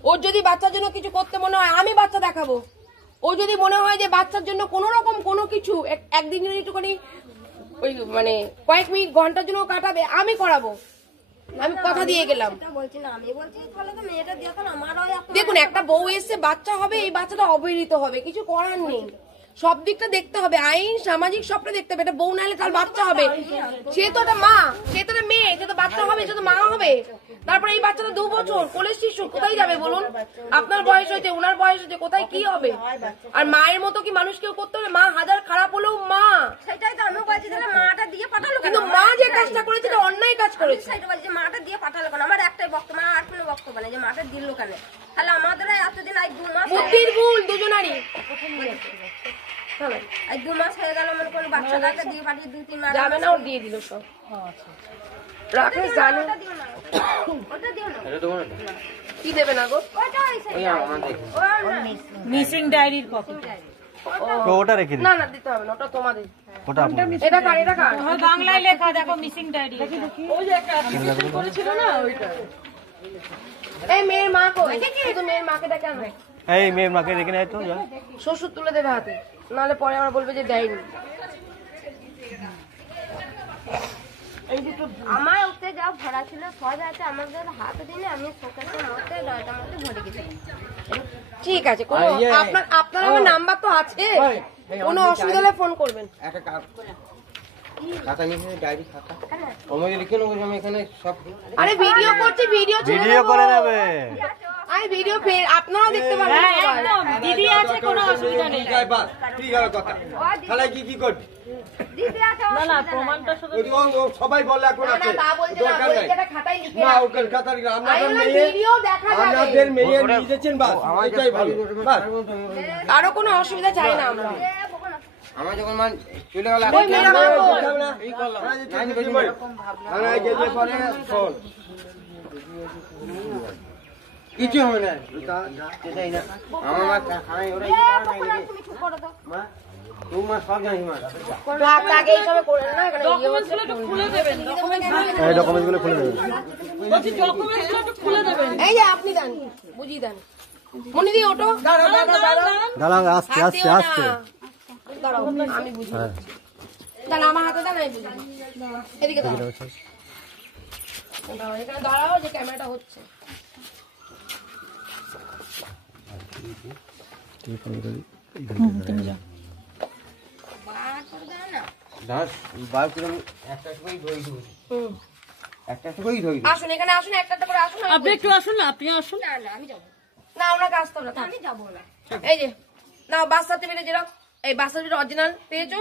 ওর যদি বাচ্চার জন্য কিছু করতে মনে হয়, আমি বাচ্চা দেখাবো। ও যদি মনে হয় যে বাচ্চার জন্য কোন রকম কোনো কিছু একদিন জন্য একটুখানি ওই মানে কয়েক মিনিট ঘন্টার জন্য কাটাবে, আমি করাবো। আমি কথা দিয়ে গেলাম। বলছি না, আমি বলছি তাহলে তো মেয়েটা দিয়ে আমারও দেখুন, একটা বউ এসছে, বাচ্চা হবে, এই বাচ্চাটা অবহেলিত হবে, কিছু করার নেই। সব দিকটা দেখতে হবে, আইন সামাজিক সবটা দেখতে হবে। এটা বউ নাহলে কাল বাচ্চা হবে, সে তো একটা মা, সে তো একটা মেয়ে, সে তো বাচ্চা হবে, সে তো মা হবে। তারপরে এই বাচ্চাটা 2 বছর কোলের শিশু, কোথায় যাবে বলুন? আপনার বয়স হয়েছে, ওনার বয়স হয়েছে, কোথায় কি হবে? আর মায়ের মতো কি মানুষ কেউ করতে হবে? মা হাজার খারাপ হলেও মা। সেটাই তো আমি বলছি, তাহলে মাটা দিয়ে পাঠালো কেন? কিন্তু মা যে কাজটা করেছে এটা অন্যায় কাজ করেছে। সেটা বলছি, মাটা দিয়ে পাঠালো কেন? আমার একটাই বক্তব্য, আর কোনো বক্তব্য নেই যে মাটা দিল কেন। তাহলে আমাদের এতদিন 2 মাস বুদ্ধির ভুল দুজনারই। 2 মাস হয়ে গেল, মনে করুন বাচ্চাটাকে দিয়ে পাঠিয়ে 2-3 মাস যাবে না, ওর দিয়ে দিল সব। রাকেশ জানে ওটা দিও না, এটা তোমার কি দেবে না গো? ওই আমাদের মিসিং ডায়েরির কপি। তো ওটা রেখে দিই। না না, দিতে হবে না, ওটা তোমাদের। ওটা আপনার। এটা কার? এটা কার? বাংলায় লেখা দেখো, মিসিং ডায়েরি। ওই যে একটা করেছিল না ওইটা। এই মেয়ের মা কই? শুধু মেয়ের মাকে ডাকে আনো। এই মেয়ের মাকে রেখে নেয় তো যা। শ্বশুর তুলে দেবে হাতে, নাহলে পরে আমরা বলবে যে দেয়নি। আমার ওতে যা ভরা ছিল সব আছে, আমাদের হাতে দিনে আমি শোকেসের মধ্যে দরজার মধ্যে ভরে গেছি। ঠিক আছে, কোনো আপনার আমার নাম্বার তো আছে, কোনো অসুবিধা হলে ফোন করবেন। একটা খাতা নিয়ে ডায়েরি খাতা আমাকে লিখে নেবো, আমি এখানে সব। আরে ভিডিও করছি, ভিডিও করে নেবে। আরে ভিডিও আপনারাও দেখতে পারেন। একদম দিদি আছে, কোনো অসুবিধা নেই। ঠিক আছে কথা তাহলে কি করবি? দিদি আছে না না প্রমাণটা শুধু সবাই বলে এখন আছে না বলছে না দরকার ওই নাই। যেটা খাতায় লিখে না রাখো। ওকে কথা লিখে আপনাদের আইনা মেয়ে ভিডিও দেখা যাবে আপনাদের মেয়ে লিখেছেন বাস এটাই ভালো বাস কারো কোনো অসুবিধা চাই না আমরা আমার যখন মান চলে গেল ওই মেয়েরা মা বল। এই করলাম না গেলে পরে শোন কিছু হবে না সেটাই না আমার মা খাই ওরা কি করে নাই নাকি তুমি চুপ করো তো মা তুই মা সব জানিস মা আগে এইভাবে করে না এখানে ইয়ে হচ্ছে ডকুমেন্টসগুলো একটু খুলে দেবেন এই ডকুমেন্টসগুলো খুলে দেবেন। বলছি ডকুমেন্টসগুলো একটু খুলে দেবেন এই যে আপনি দেন বুঝিয়ে দেন মনিদি ওটো দাঁড়াও, আস্তে আস্তে আস্তে। দাঁড়াও আমি বুঝি হ্যাঁ, তাহলে আমার হাতে দেন আমি বুঝি এদিকে দাঁড়াও দাঁড়াও এখানে দাঁড়াও যে ক্যামেরাটা হচ্ছে বার করে দাও না দাস বার করে একটা করেই ধরে দিই একটা করেই ধরে দিই আসুন এখানে আসুন একটা করে আসুন আমি আপনি একটু আসুন না আপনি আসুন না না আমি যাবো না ওনাকে আসতে হবে না থাক। আমি যাবো না এই যে নাও বাস সার্টিফিকেট যেরকম এই বাস সার্টিফিকেট অরিজিনাল পেয়েছো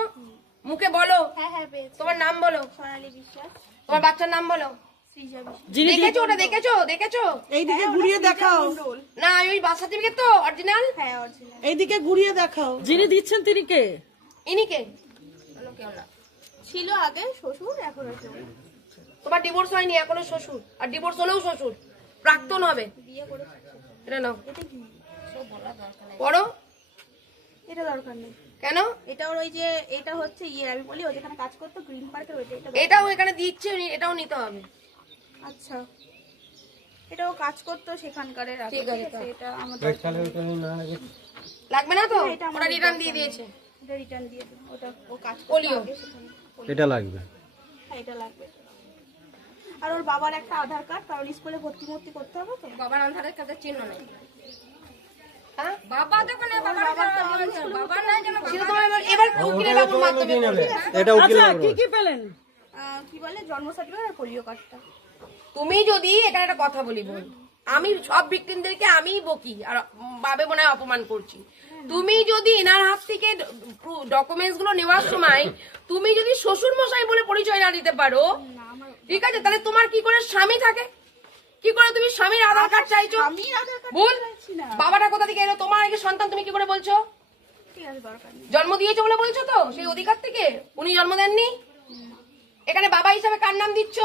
মুখে বলো হ্যাঁ পেয়েছি তোমার নাম বলো সোনালী বিশ্বাস তোমার বাচ্চার নাম বলো সৃজা বিশ্বাস যিনি দেখেছো ওটা দেখেছো এইদিকে ঘুরিয়ে দেখাও না ওই বাস সার্টিফিকেট তো অরিজিনাল হ্যাঁ অরিজিনাল এইদিকে ঘুরিয়ে দেখাও যিনি দিচ্ছেন তিনি কে? ইনি কে ছিল আগে শ্বশুর এখন আছে তোমার ডিভোর্স হয়নি এখনো শ্বশুর আর ডিভোর্স হলেও শ্বশুর প্রাক্তন হবে বিয়ে করেছে এটা নাও এটা কি সব বলা দরকার নেই পড়ো এটা দরকার নেই কেন এটা ওর ওই যে এটা হচ্ছে ইয়ে আমি বলি ও যেখানে কাজ করতো গ্রিন পার্কের ওইটা এটা এটাও এখানে দিচ্ছে এটাও নিতে হবে আচ্ছা এটা ও কাজ করতো সেখানকার ঠিক আছে, এটা আমাদের লাগবে না তো এটা আমার ওরা রিটার্ন দিয়ে দিয়েছে এটা রিটার্ন দিয়ে দিন ওটা ও কাজ করতো পোলিও আগে সেখানে এটা লাগবে। হ্যাঁ এটা লাগবে আর ওর বাবার একটা আধার কার্ড কারণ স্কুলে ভর্তি করতে হবে তো বাবার আধারের কাছে চিহ্ন নেই হ্যাঁ বাবা যখন বাবা নাই যেন সেটা তোমার এবার উকিলের বাবুর মাধ্যমে করবে। এটা উকিল আচ্ছা কি কি পেলেন? কি বলে জন্ম সার্টিফিকেট আর পোলিও কার্ডটা তুমি যদি এখানে একটা কথা বলি বোন আমি সব ভিকটিমদেরকে আমিই বকি আর বাবে মনে হয় অপমান করছি তুমি যদি এনার হাত থেকে ডকুমেন্টস গুলো নেওয়ার সময় তুমি যদি শ্বশুর মশাই বলে পরিচয় না দিতে পারো ঠিক আছে তাহলে তোমার কি করে স্বামী থাকে কি করে তুমি স্বামীর আধার কার্ড চাইছো ভুল বাবাটা কোথা থেকে এলো তোমার আগে সন্তান তুমি কি করে বলছো ঠিক আছে দরকার নেই জন্ম দিয়েছে বলে বলছো তো সেই অধিকার থেকে উনি জন্ম দেননি এখানে বাবা হিসাবে কার নাম দিচ্ছ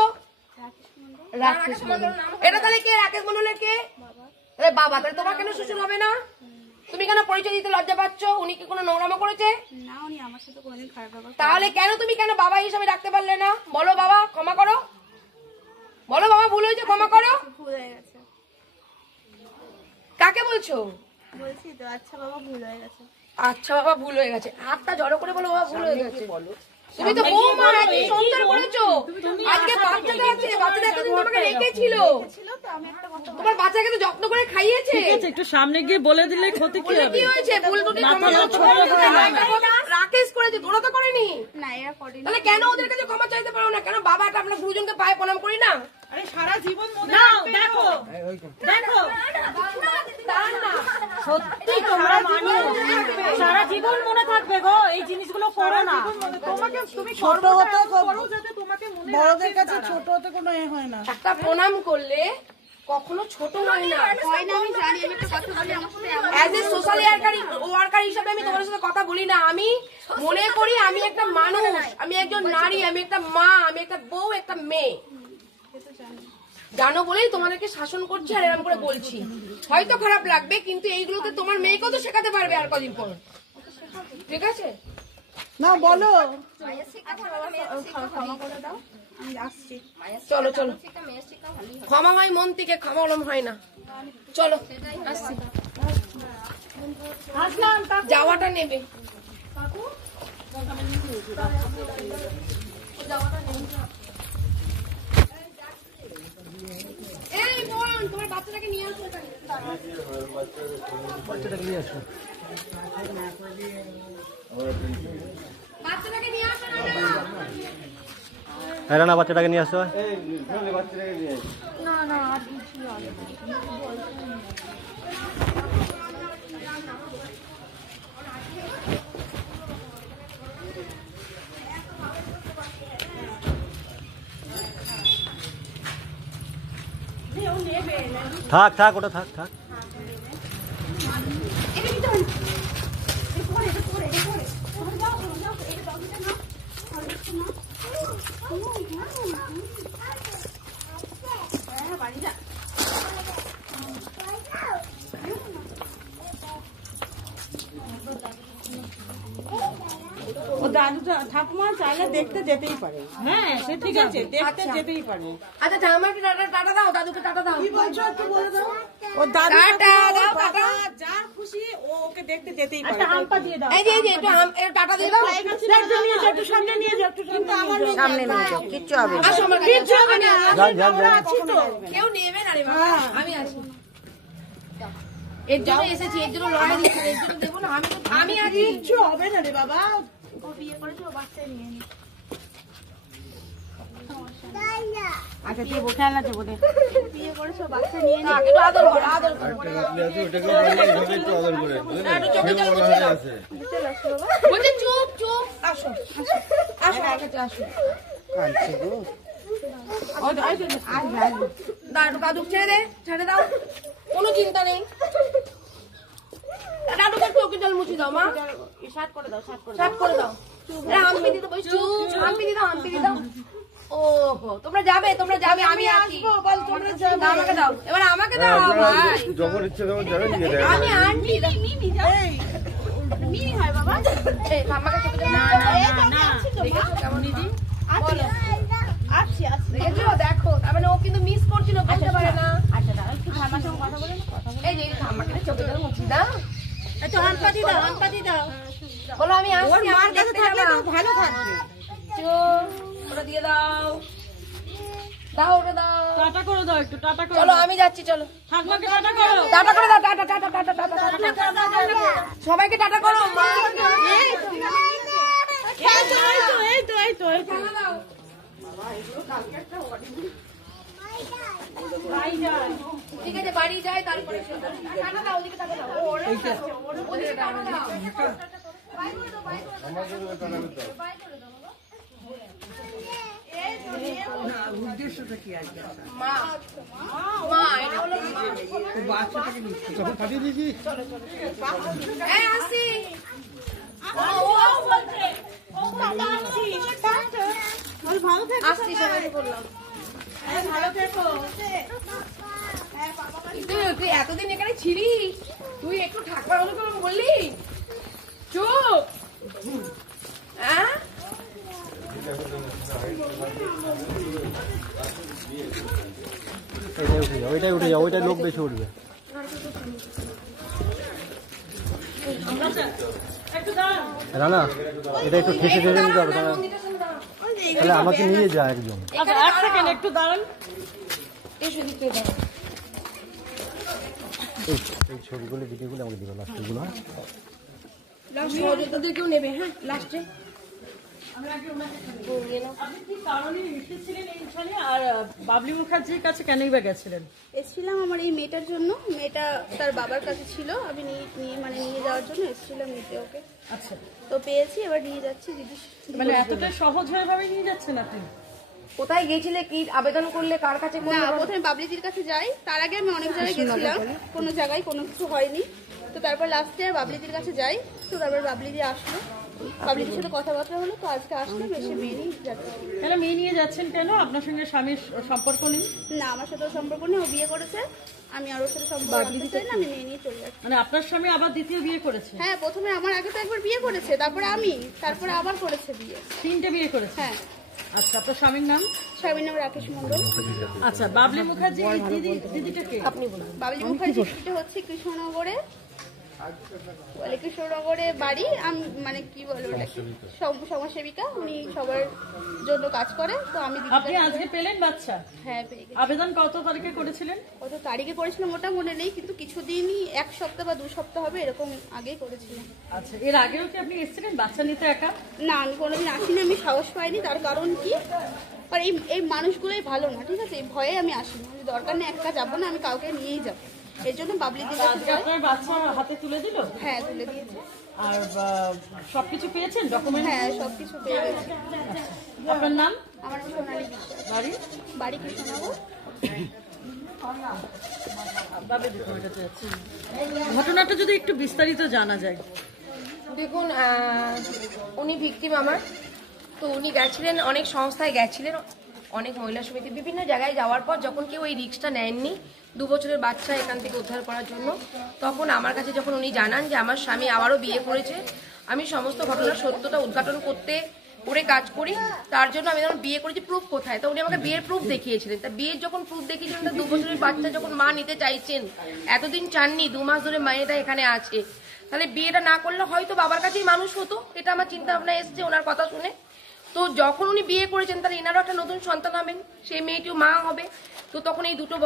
রাকেশ মণ্ডল এটা তাহলে কে রাকেশ মণ্ডলের কে আরে বাবা তাহলে তোমার কেন শ্বশুর হবে না তুমি কেন পরিচয় দিতে লজ্জা পাচ্ছ উনি কি কোনো নোংরামো করেছে না উনি আমার সাথে কোনোদিন খারাপ ব্যবহার তাহলে কেন তুমি কেন বাবা হিসাবে ডাকতে পারলে না বলো বাবা ক্ষমা করো বলো বাবা ভুল হয়েছে ক্ষমা করো ভুল হয়ে গেছে কাকে বলছো বলছি তো আচ্ছা বাবা ভুল হয়ে গেছে আচ্ছা বাবা ভুল হয়ে গেছে হাতটা জড়ো করে বলো বাবা ভুল হয়ে গেছে তুমি তো বৌমা একদিন সংসার করেছো আজকে বাচ্চাটা আছে বাচ্চাটা এতদিন তোমাকে রেখেছিল ছিল তো আমি একটা কথা তোমার বাচ্চাকে তো যত্ন করে খাইয়েছে ঠিক আছে একটু সামনে গিয়ে বলে দিলে ক্ষতি কি বলে হবে? কি হয়েছে ভুল টুটি ক্ষমা মাথাটা করো। ছোট করে নাও। রাকেশ করেছে তোরা তো করেনি না এরা করেনি তাহলে কেন ওদের কাছে ক্ষমা চাইতে পারো না কেন বাবাটা আমরা গুরুজনকে পায়ে প্রণাম করি না আরে সারা জীবন মনে নাও দেখো দেখো সত্যি তোমরা মানুষ সারা জীবন মনে থাকবে গো এই জিনিসগুলো করো না তোমাকে তুমি ছোট হতে করো যাতে তোমাকে বড়দের কাছে ছোট হতে কোনো এ হয় না একটা প্রণাম করলে কখনো ছোট হয় না হয় না আমি জানি আমি একটা কথা বলি আমার সাথে এমন অ্যাজ এ সোশ্যাল ওয়ার্কার হিসাবে আমি তোমার সাথে কথা বলি না আমি মনে করি আমি একটা মানুষ আমি একজন নারী আমি একটা মা আমি একটা বউ একটা মেয়ে জানো বলেই তোমাদেরকে শাসন করছি আর এরকম করে বলছি হয়তো খারাপ লাগবে কিন্তু এইগুলোতে তোমার মেয়েকেও তো শেখাতে পারবে আর কদিন পর ঠিক আছে না বলো ক্ষমা করে দাও আমি আসছি চলো চলো শিক্ষা মেয়ের শিক্ষা ভালোই ক্ষমা হয় মন থেকে ক্ষমা ওরম হয় না চলো আসছি যাওয়াটা নেবে এই বোন তোমার বাচ্চাটাকে নিয়ে আসো এখানে। বাচ্চাটাকে নিয়ে আসো না হ্যাঁ রানা বাচ্চাটাকে নিয়ে আসো। থাক থাক ওটা থাক থাক ও দাদু ঠাকুমা চাইলে দেখতে যেতেই পারে। হ্যাঁ সে ঠিক আছে, দেখতে যেতেই পারে। আচ্ছা ঠাকুমাকে টাটা দাও, দাদুকে টাটা দাও। কি বলছো একটু বলে দাও। ও দাদু যা খুশি ও ওকে দেখতে যেতেই পারে। একটা হাম্পা দিয়ে দাও। এই যে একটু টাটা দিয়ে দাও। একটু সামনে নিয়ে যাও, একটু সামনে নিয়ে যাও। সামনে নিয়ে যাও, কিচ্ছু হবে না। আসো আমার কাছে, কিচ্ছু হবে না। যান আছি তো, কেউ নেবে না রে বাবা, আমি আছি। এর জন্য এসেছি, এর জন্য লড়াই দিচ্ছি, এর জন্য দেবো না। আমি আছি, কিচ্ছু হবে না রে বাবা। ও বিয়ে করেছে, ও বাচ্চা নিয়ে নি। আচ্ছা তুই খেলনা দেবো দে। বিয়ে করেছে, ও বাচ্চা নিয়ে নি। একটু আদর করো, আদর করো। বলছে চুপ চুপ, আসো আসো আমার কাছে আসো। দাদু দাদু ছেড়ে দাও, কোনো চিন্তা নেই। দাদুকে চোখে জল মুছি দাও মা, শার্ট করে দাও, শার্ট করে সাফ করে দাও। হাম্পি দিতে বলছি, চুপ, হাম্পি দি দাও, হাম্পি দি দাও। ওহো, তোমরা যাবে, আমি আছি। বল তোমরা যাবে। দাও, আমাকে দাও, এবার আমাকে দাও ভাই। যখন ইচ্ছে তখন যাবেন আমি আন্টি মিমি যাও, মিমি হয় বাবা। এই আমাকে চোখে জল মুছি দাও। দেখেছো কেমন দিদি? বলো। আসছি আসছি। দেখেছো, দেখো, তার মানে ও কিন্তু মিস করছিল, বলতে পারে না। আচ্ছা দাও একটু ঠাম্মার সঙ্গে কথা বলে এই যে আমাকে চোখে জল মুছি দাও। একটু হাম্পাতি দাও, হাম্পাতি দাও। বলো আমি আসছি। ওর মার কাছে থাকলে তো ভালো থাকবে। ওটা দিয়ে দাও, দাও ওটা দাও। টাটা করে দাও, একটু টাটা করে চলো দাও। আমি যাচ্ছি, চলো ঠাকুমাকে টাটা করো। টাটা করে দাও, tata tata tata tata tata. সবাইকে টাটা করো। মা এই তো ঠিক আছে, বাড়ি যাই, তারপরে টাটা দাও, ওদিকে টাটা দাও। ওদিকে টাটা দাও। বাই করে দাও, বাই করে দাও, বাই করে দাও। মা মা এটা হলো এই আসি। আসছি, সবাইকে বললাম। তুই এতদিন এখানে ছিলি, তুই একটু ঠাকুমার মতো করে বললি? চুপ। হ্যাঁ ওইটাই উঠে যাও, ওইটাই লোক বেশি উঠবে। রানা এটা একটু ঠেসে ঠেসে নিতে হবে, তাহলে আমাকে নিয়ে যা একজন। আচ্ছা এক সেকেন্ড একটু দাঁড়ান। এই ছবিগুলো ভিডিওগুলো আমাকে দিবে, লাস্টগুলো। সহযোগিতা কেউ নেবে, হ্যাঁ লাস্টে। আপনি কি কারণে এসেছিলেন এইখানে, আর বাবলি মুখার্জির কাছে কেনই বা গেছিলেন? এসেছিলাম আমার এই মেয়েটার জন্য। মেয়েটা তার বাবার কাছে ছিল, আমি নিয়ে যাওয়ার জন্য এসেছিলাম নিতে ওকে। আচ্ছা, তো পেয়েছি, এবার নিয়ে যাচ্ছি দিদি। মানে এতটা সহজ ভাবে নিয়ে যাচ্ছেন আপনি? কোথায় গিয়েছিলে, কি আবেদন করলে, কার কাছে না, প্রথমে বাবলিদির কাছে যাই, তার আগে আমি অনেক জায়গায় গেছিলাম, কোনো জায়গায় কোনো কিছু হয়নি। তো তারপর লাস্টে বাবলিদির কাছে যাই, তো তারপর বাবলিদি আসলো, বাবলিদির সাথে কথাবার্তা হলো, তো আজকে আসলাম, এসে মেয়ে নিয়ে যাচ্ছি। কেন মেয়ে নিয়ে যাচ্ছেন কেন? আপনার সঙ্গে স্বামীর সম্পর্ক নেই? না, আমার সাথে সম্পর্ক নেই, ও বিয়ে করেছে, আমি আর ওর সাথে সম্পর্ক রাখতে চাই না, আমি মেয়ে নিয়ে চলে যাচ্ছি। মানে আপনার স্বামী আবার দ্বিতীয় বিয়ে করেছে? হ্যাঁ, প্রথমে আমার আগে তো একবার বিয়ে করেছে, তারপরে আমি, তারপরে আবার করেছে বিয়ে। 3টে বিয়ে করেছে? হ্যাঁ। আচ্ছা, আপনার স্বামীর নাম? স্বামীর নাম রাকেশ মন্ডল। আচ্ছা, বাবলি মুখার্জি দিদিটা কে? আপনি বলুন। বাবলি মুখার্জি হচ্ছে কৃষ্ণনগরে, বলে কৃষ্ণনগরে বাড়ি। আমি মানে কি বলবো, সমাজসেবিকা, উনি সবার জন্য কাজ করে। তো আমি আপনি আজকে পেলেন বাচ্চা? হ্যাঁ পেয়ে গেছি। আবেদন কত তারিখে করেছিলেন? কত তারিখে করেছিলাম ওটা মনে নেই, কিন্তু কিছুদিনই, 1 সপ্তাহ বা 2 সপ্তাহ হবে এরকম আগেই করেছিলাম। আচ্ছা, এর আগেও কি আপনি এসেছিলেন বাচ্চা নিতে একা? না, আমি কোনোদিন আসিনি, আমি সাহস পাইনি। তার কারণ কি, এই মানুষগুলোই ভালো না, ঠিক আছে, এই ভয়ে আমি আসিনি। দরকার নেই, একা যাবো না, আমি কাউকে নিয়েই যাবো। এর জন্য বাবলিদির কাছে যাই। আপনার বাচ্চা হাতে তুলে দিল? হ্যাঁ, তুলে দিয়েছে। আর সবকিছু পেয়েছেন, ডকুমেন্ট? হ্যাঁ, সবকিছু পেয়ে গেছে। আপনার নাম? আমার নাম সোনালী বিশ্বাস। বাড়ি? বাড়ি কৃষ্ণনগর। ঘটনাটা যদি একটু বিস্তারিত জানা যায়। দেখুন, উনি ভিকটিম আমার। তো উনি গেছিলেন, অনেক সংস্থায় গেছিলেন, অনেক মহিলা সমিতি বিভিন্ন জায়গায় যাওয়ার পর যখন কেউ এই রিস্কটা নেননি 2 বছরের বাচ্চা এখান থেকে উদ্ধার করার জন্য, তখন আমার কাছে যখন উনি জানান যে আমার স্বামী আবারও বিয়ে করেছে, আমি সমস্ত ঘটনার সত্যতা উদ্ঘাটন করে কাজ করি। তার জন্য আমি যখন বিয়ে করেছি প্রুফ কোথায়, তো উনি আমাকে বিয়ের প্রুফ দেখিয়েছিলেন। তা বিয়ের যখন প্রুফ দেখিয়েছিলেন, 2 বছরের বাচ্চা যখন মা নিতে চাইছেন, এতদিন চাননি, 2 মাস ধরে মায়েরা এখানে আছে, তাহলে বিয়েটা না করলে হয়তো বাবার কাছেই মানুষ হতো, এটা আমার চিন্তা ভাবনা এসছে ওনার কথা শুনে। তো যখন উনি বিয়ে করেছেন, তাহলে এনারও একটা নতুন সন্তান হবেন, সেই মেয়েটিও মা হবে। তো তখন এই 2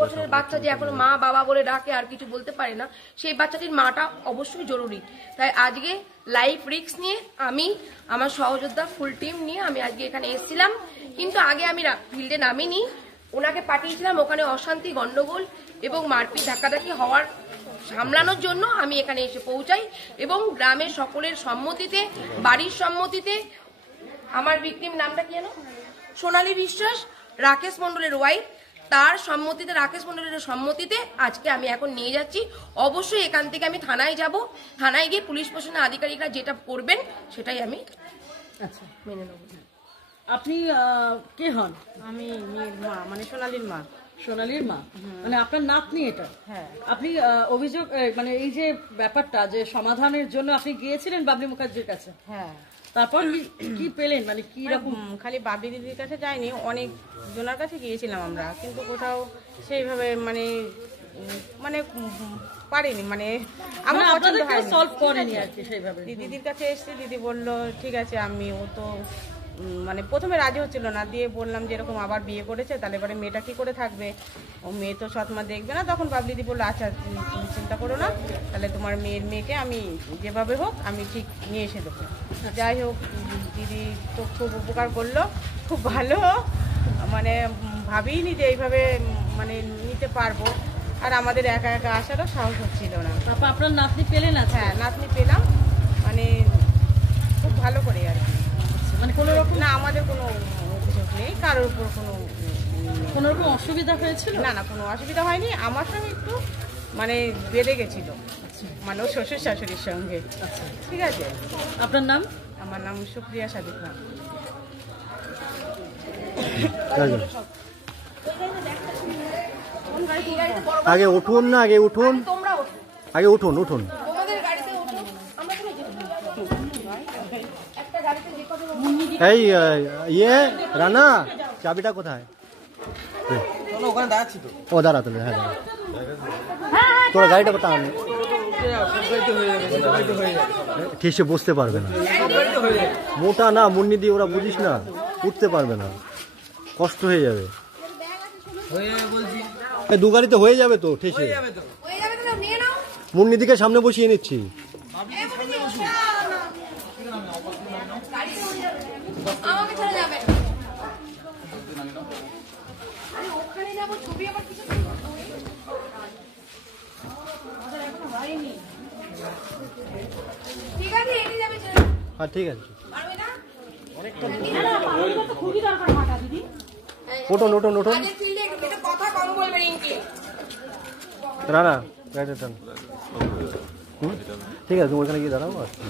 বছরের বাচ্চা যে এখনো মা বাবা বলে ডাকে, আর কিছু বলতে পারে না, সেই বাচ্চাটির মাটা অবশ্যই জরুরি। তাই আজকে লাইফ রিস্ক নিয়ে আমি আমার সহযোদ্ধা ফুল টিম নিয়ে আমি আজকে এখানে এসেছিলাম। কিন্তু আগে আমি ফিল্ডে নামিনি, ওনাকে পাঠিয়েছিলাম ওখানে অশান্তি, গন্ডগোল এবং মারপিট ধাক্কাধাক্কি হওয়ার সামলানোর জন্য আমি এখানে এসে পৌঁছাই। এবং গ্রামের সকলের সম্মতিতে, বাড়ির সম্মতিতে, আমার ভিকটিম নামটা কি জানো, সোনালী বিশ্বাস, রাকেশ মন্ডলের ওয়াইফ, তার সম্মতিতে, রাকেশ মন্ডলের সম্মতিতে আজকে আমি এখন নিয়ে যাচ্ছি। অবশ্যই এখান থেকে আমি থানায় যাব, থানায় গিয়ে পুলিশ প্রশাসনের আধিকারিকরা যেটা করবেন সেটাই আমি মেনে নেব। আপনি কে হন? আমি মেয়ের মা, মানে সোনালীর মা। সোনালীর মা, মানে আপনার নাতনি এটা? হ্যাঁ। আপনি অভিযোগ, মানে এই যে ব্যাপারটা যে সমাধানের জন্য আপনি গিয়েছিলেন বাবলি মুখার্জির কাছে, হ্যাঁ, তারপর কি পেলেন, মানে কি রকম? খালি বাবলি দিদির কাছে যাইনি, অনেক জনের কাছে গিয়েছিলাম আমরা, কিন্তু কোথাও সেইভাবে মানে পারিনি, মানে আমার পছন্দ হয়নি, সলভ করেনি আর কি সেইভাবে। দিদির কাছে এসেছি, দিদি বললো ঠিক আছে, আমি ও তো মানে প্রথমে রাজি হচ্ছিল না, দিয়ে বললাম যে এরকম আবার বিয়ে করেছে, তাহলে এবারে মেয়েটা কি করে থাকবে, ও মেয়ে তো সৎমা দেখবে না। তখন বাবলি দিদি বললো আচ্ছা তুমি চিন্তা করো না, তাহলে তোমার মেয়েকে আমি যেভাবে হোক আমি ঠিক নিয়ে এসে দেবো। যাই হোক, দিদি তো খুব উপকার করলো, খুব ভালো, মানে ভাবিনি যে এইভাবে মানে নিতে পারবো, আর আমাদের একা একা আসারও সাহস হচ্ছিল না। তারপর আপনার নাতনি পেলেন? আছে? হ্যাঁ, নাতনি পেলাম, মানে খুব ভালো করে আর কি, মানে কোনো রকম না আমাদের কোনো অভিযোগ নেই, কারোর উপর কোনো রকম অসুবিধা হয়েছিল? না না, কোনো অসুবিধা হয়নি। আমার সঙ্গে একটু মানে বেড়ে গেছিল, মানে ও শ্বশুর শাশুড়ির সঙ্গে। ঠিক আছে। আপনার নাম? আমার নাম সুপ্রিয়া সাদিকা। আগে উঠুন না, আগে উঠুন, আগে উঠুন, উঠুন। এই ইয়ে রানা, চাবিটা কোথায়? ওখানে দাঁড়াচ্ছি তো। ও দাঁড়া তুমি, হ্যাঁ তোরা গাড়িটা কোথায়? ঠিক সে বুঝতে পারবে না, মোটা না মুন্নি দিয়ে ওরা বুঝিস না, উঠতে পারবে না, কষ্ট হয়ে যাবে। এই 2 গাড়িতে হয়ে যাবে তো, ঠেসে মুন্নি দিকে সামনে বসিয়ে নিচ্ছি। আমাকে ছেড়ে যাবে, আরে ওখানে যাবো, ছবি আবার কিছু ঠিক আছে, এটি যাবে, হ্যাঁ ঠিক আছে, পারবে না? খুবই দরকার হাঁটা দিদি। উঠুন উঠুন উঠুন। আজকে ফিল্ডে একটু কথা কম বলবে রিঙ্কি। রানা গাড়িটা টান। ঠিক আছে, তুমি ওখানে গিয়ে দাঁড়াও। আচ্ছা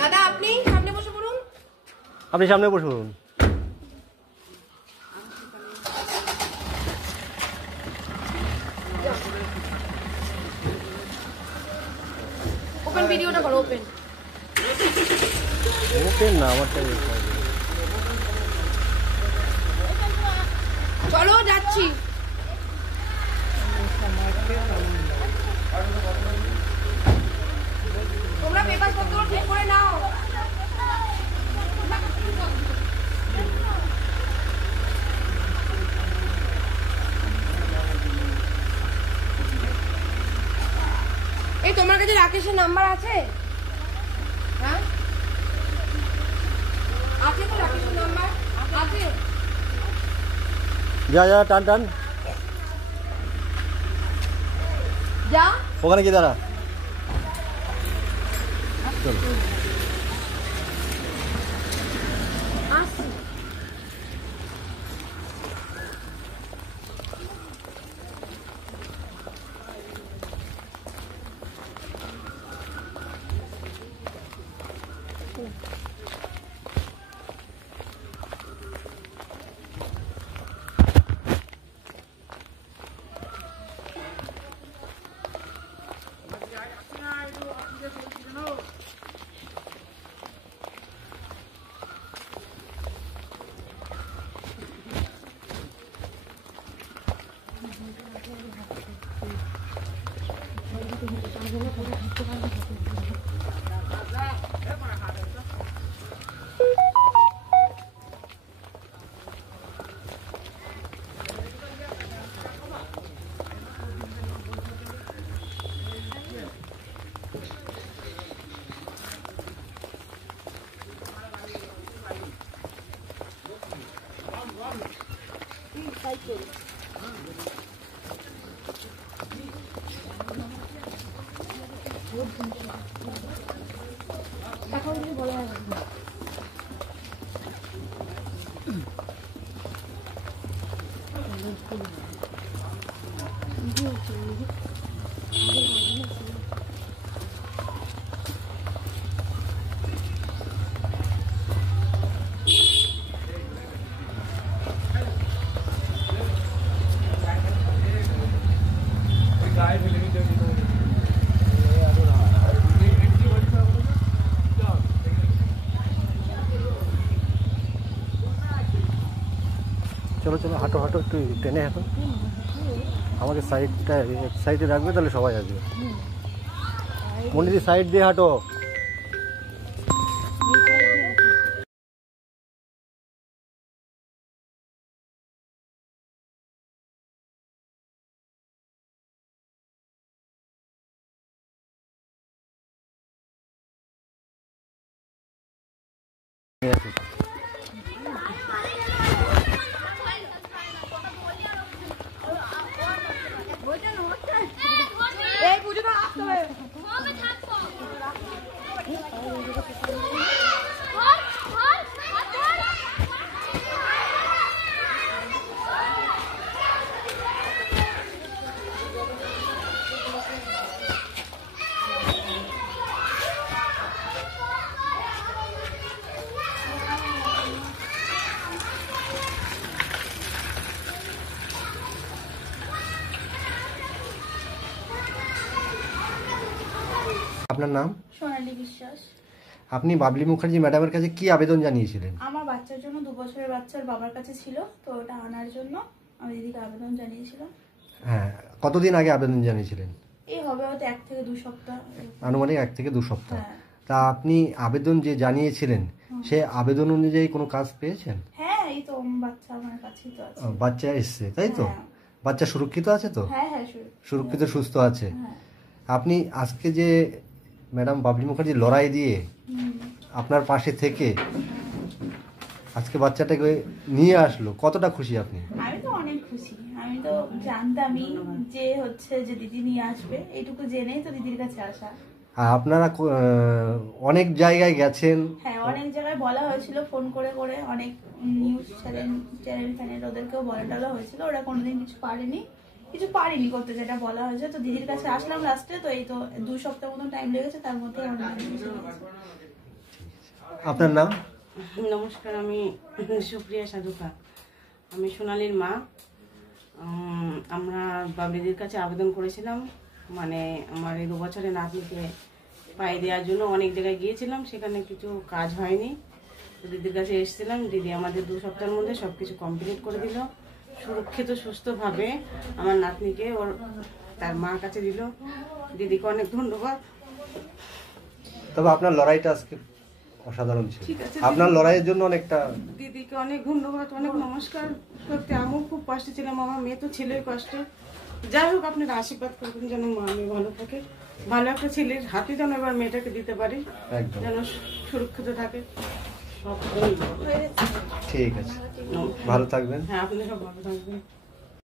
দাদা আপনি সামনে বসে পড়ুন। আপনি সামনে বসে পড়ুন। ওপেন ভিডিওটা করো, ওপেন। ওপেন না, আমারটা চলো যাচ্ছি। তোমরা পেপার পত্র ঠিক করে নাও। এই তোমার কাছে রাকেশের নাম্বার আছে? হ্যাঁ আছে তো, রাকেশের নাম্বার আছে? যা যা টান টান যা ওখানে কি দাঁড়া চলো চলো চলো হাঁটো হাঁটো একটু টেনে হাঁটো আমাকে সাইডটা এক সাইডে রাখবে তাহলে সবাই আসবে মনিদি সাইড দিয়ে হাঁটো আপনার নাম? সোনালী বিশ্বাস। আপনি বাবলি মুখার্জি ম্যাডামের কাছে কি আবেদন জানিয়েছিলেন? আমার বাচ্চার জন্য 2 বছরের বাচ্চার বাবার কাছে ছিল, তো ওটা আনার জন্য আমি দিদিকে আবেদন জানিয়েছিলাম। হ্যাঁ, কতদিন আগে আবেদন জানিয়েছিলেন? এই হবে হয়তো 1 থেকে 2 সপ্তাহ, আনুমানিক 1 থেকে 2 সপ্তাহ। হ্যাঁ। তা আপনি আবেদন যে জানিয়েছিলেন সে আবেদন অনুযায়ী কোনো কাজ পেয়েছেন? হ্যাঁ, এই তো বাচ্চা আমার কাছেই তো আছে। বাচ্চা এসছে তাই তো? হ্যাঁ। বাচ্চা সুরক্ষিত আছে তো? হ্যাঁ হ্যাঁ, সুরক্ষিত সুস্থ আছে। হ্যাঁ। আপনি আজকে যে ম্যাডাম বাবলি মুখার্জি লড়াই দিয়ে আপনার পাশে থেকে আজকে বাচ্চাটাকে নিয়ে আসলো, কতটা খুশি আপনি? আমি তো অনেক খুশি। আমি তো জানতামই যে হচ্ছে যে দিদি নিয়ে আসবে, এইটুকু জেনেই তো দিদির কাছে আসা। আর আপনারা অনেক জায়গায় গেছেন? হ্যাঁ, অনেক জায়গায় বলা হয়েছিল ফোন করে করে, অনেক নিউজ চ্যানেল ফ্যানেল ওদেরকেও বলা টলা হয়েছিল, ওরা কোনোদিন কিছু পারিনি করতে যেটা বলা হয়েছে। তো দিদির কাছে আসলাম লাস্টে, তো এই তো 2 সপ্তাহ মতন টাইম লেগেছে, তার মধ্যে আপনার নাম? নমস্কার, আমি সুপ্রিয়া সাধুকা, আমি সোনালীর মা। আমরা বাবলিদির কাছে আবেদন করেছিলাম, মানে আমার এই 2 বছরের নাতনিকে পায়ে দেওয়ার জন্য অনেক জায়গায় গিয়েছিলাম, সেখানে কিছু কাজ হয়নি। তো দিদির কাছে এসেছিলাম, দিদি আমাদের 2 সপ্তাহের মধ্যে সব কিছু কমপ্লিট করে দিল, সুরক্ষিত সুস্থভাবে আমার নাতনিকে তার মার কাছে দিল। দিদিকে অনেক ধন্যবাদ। তবে আপনার লড়াইটা আজকে অসাধারণ ছিল, ঠিক আছে, আপনার লড়াইয়ের জন্য অনেকটা দিদিকে অনেক ধন্যবাদ, অনেক নমস্কার। সত্যি আমিও খুব কষ্টে ছিলাম, আমার মেয়ে তো ছিলই কষ্টে। যাই হোক, আপনারা আশীর্বাদ করবেন যেন মা মেয়ে ভালো থাকে, ভালো একটা ছেলের হাতে যেন এবার মেয়েটাকে দিতে পারি, যেন সুরক্ষিত থাকে। সব হয়ে গেছে। ঠিক আছে, ভালো থাকবেন। হ্যাঁ, আপনি সব ভালো থাকবেন।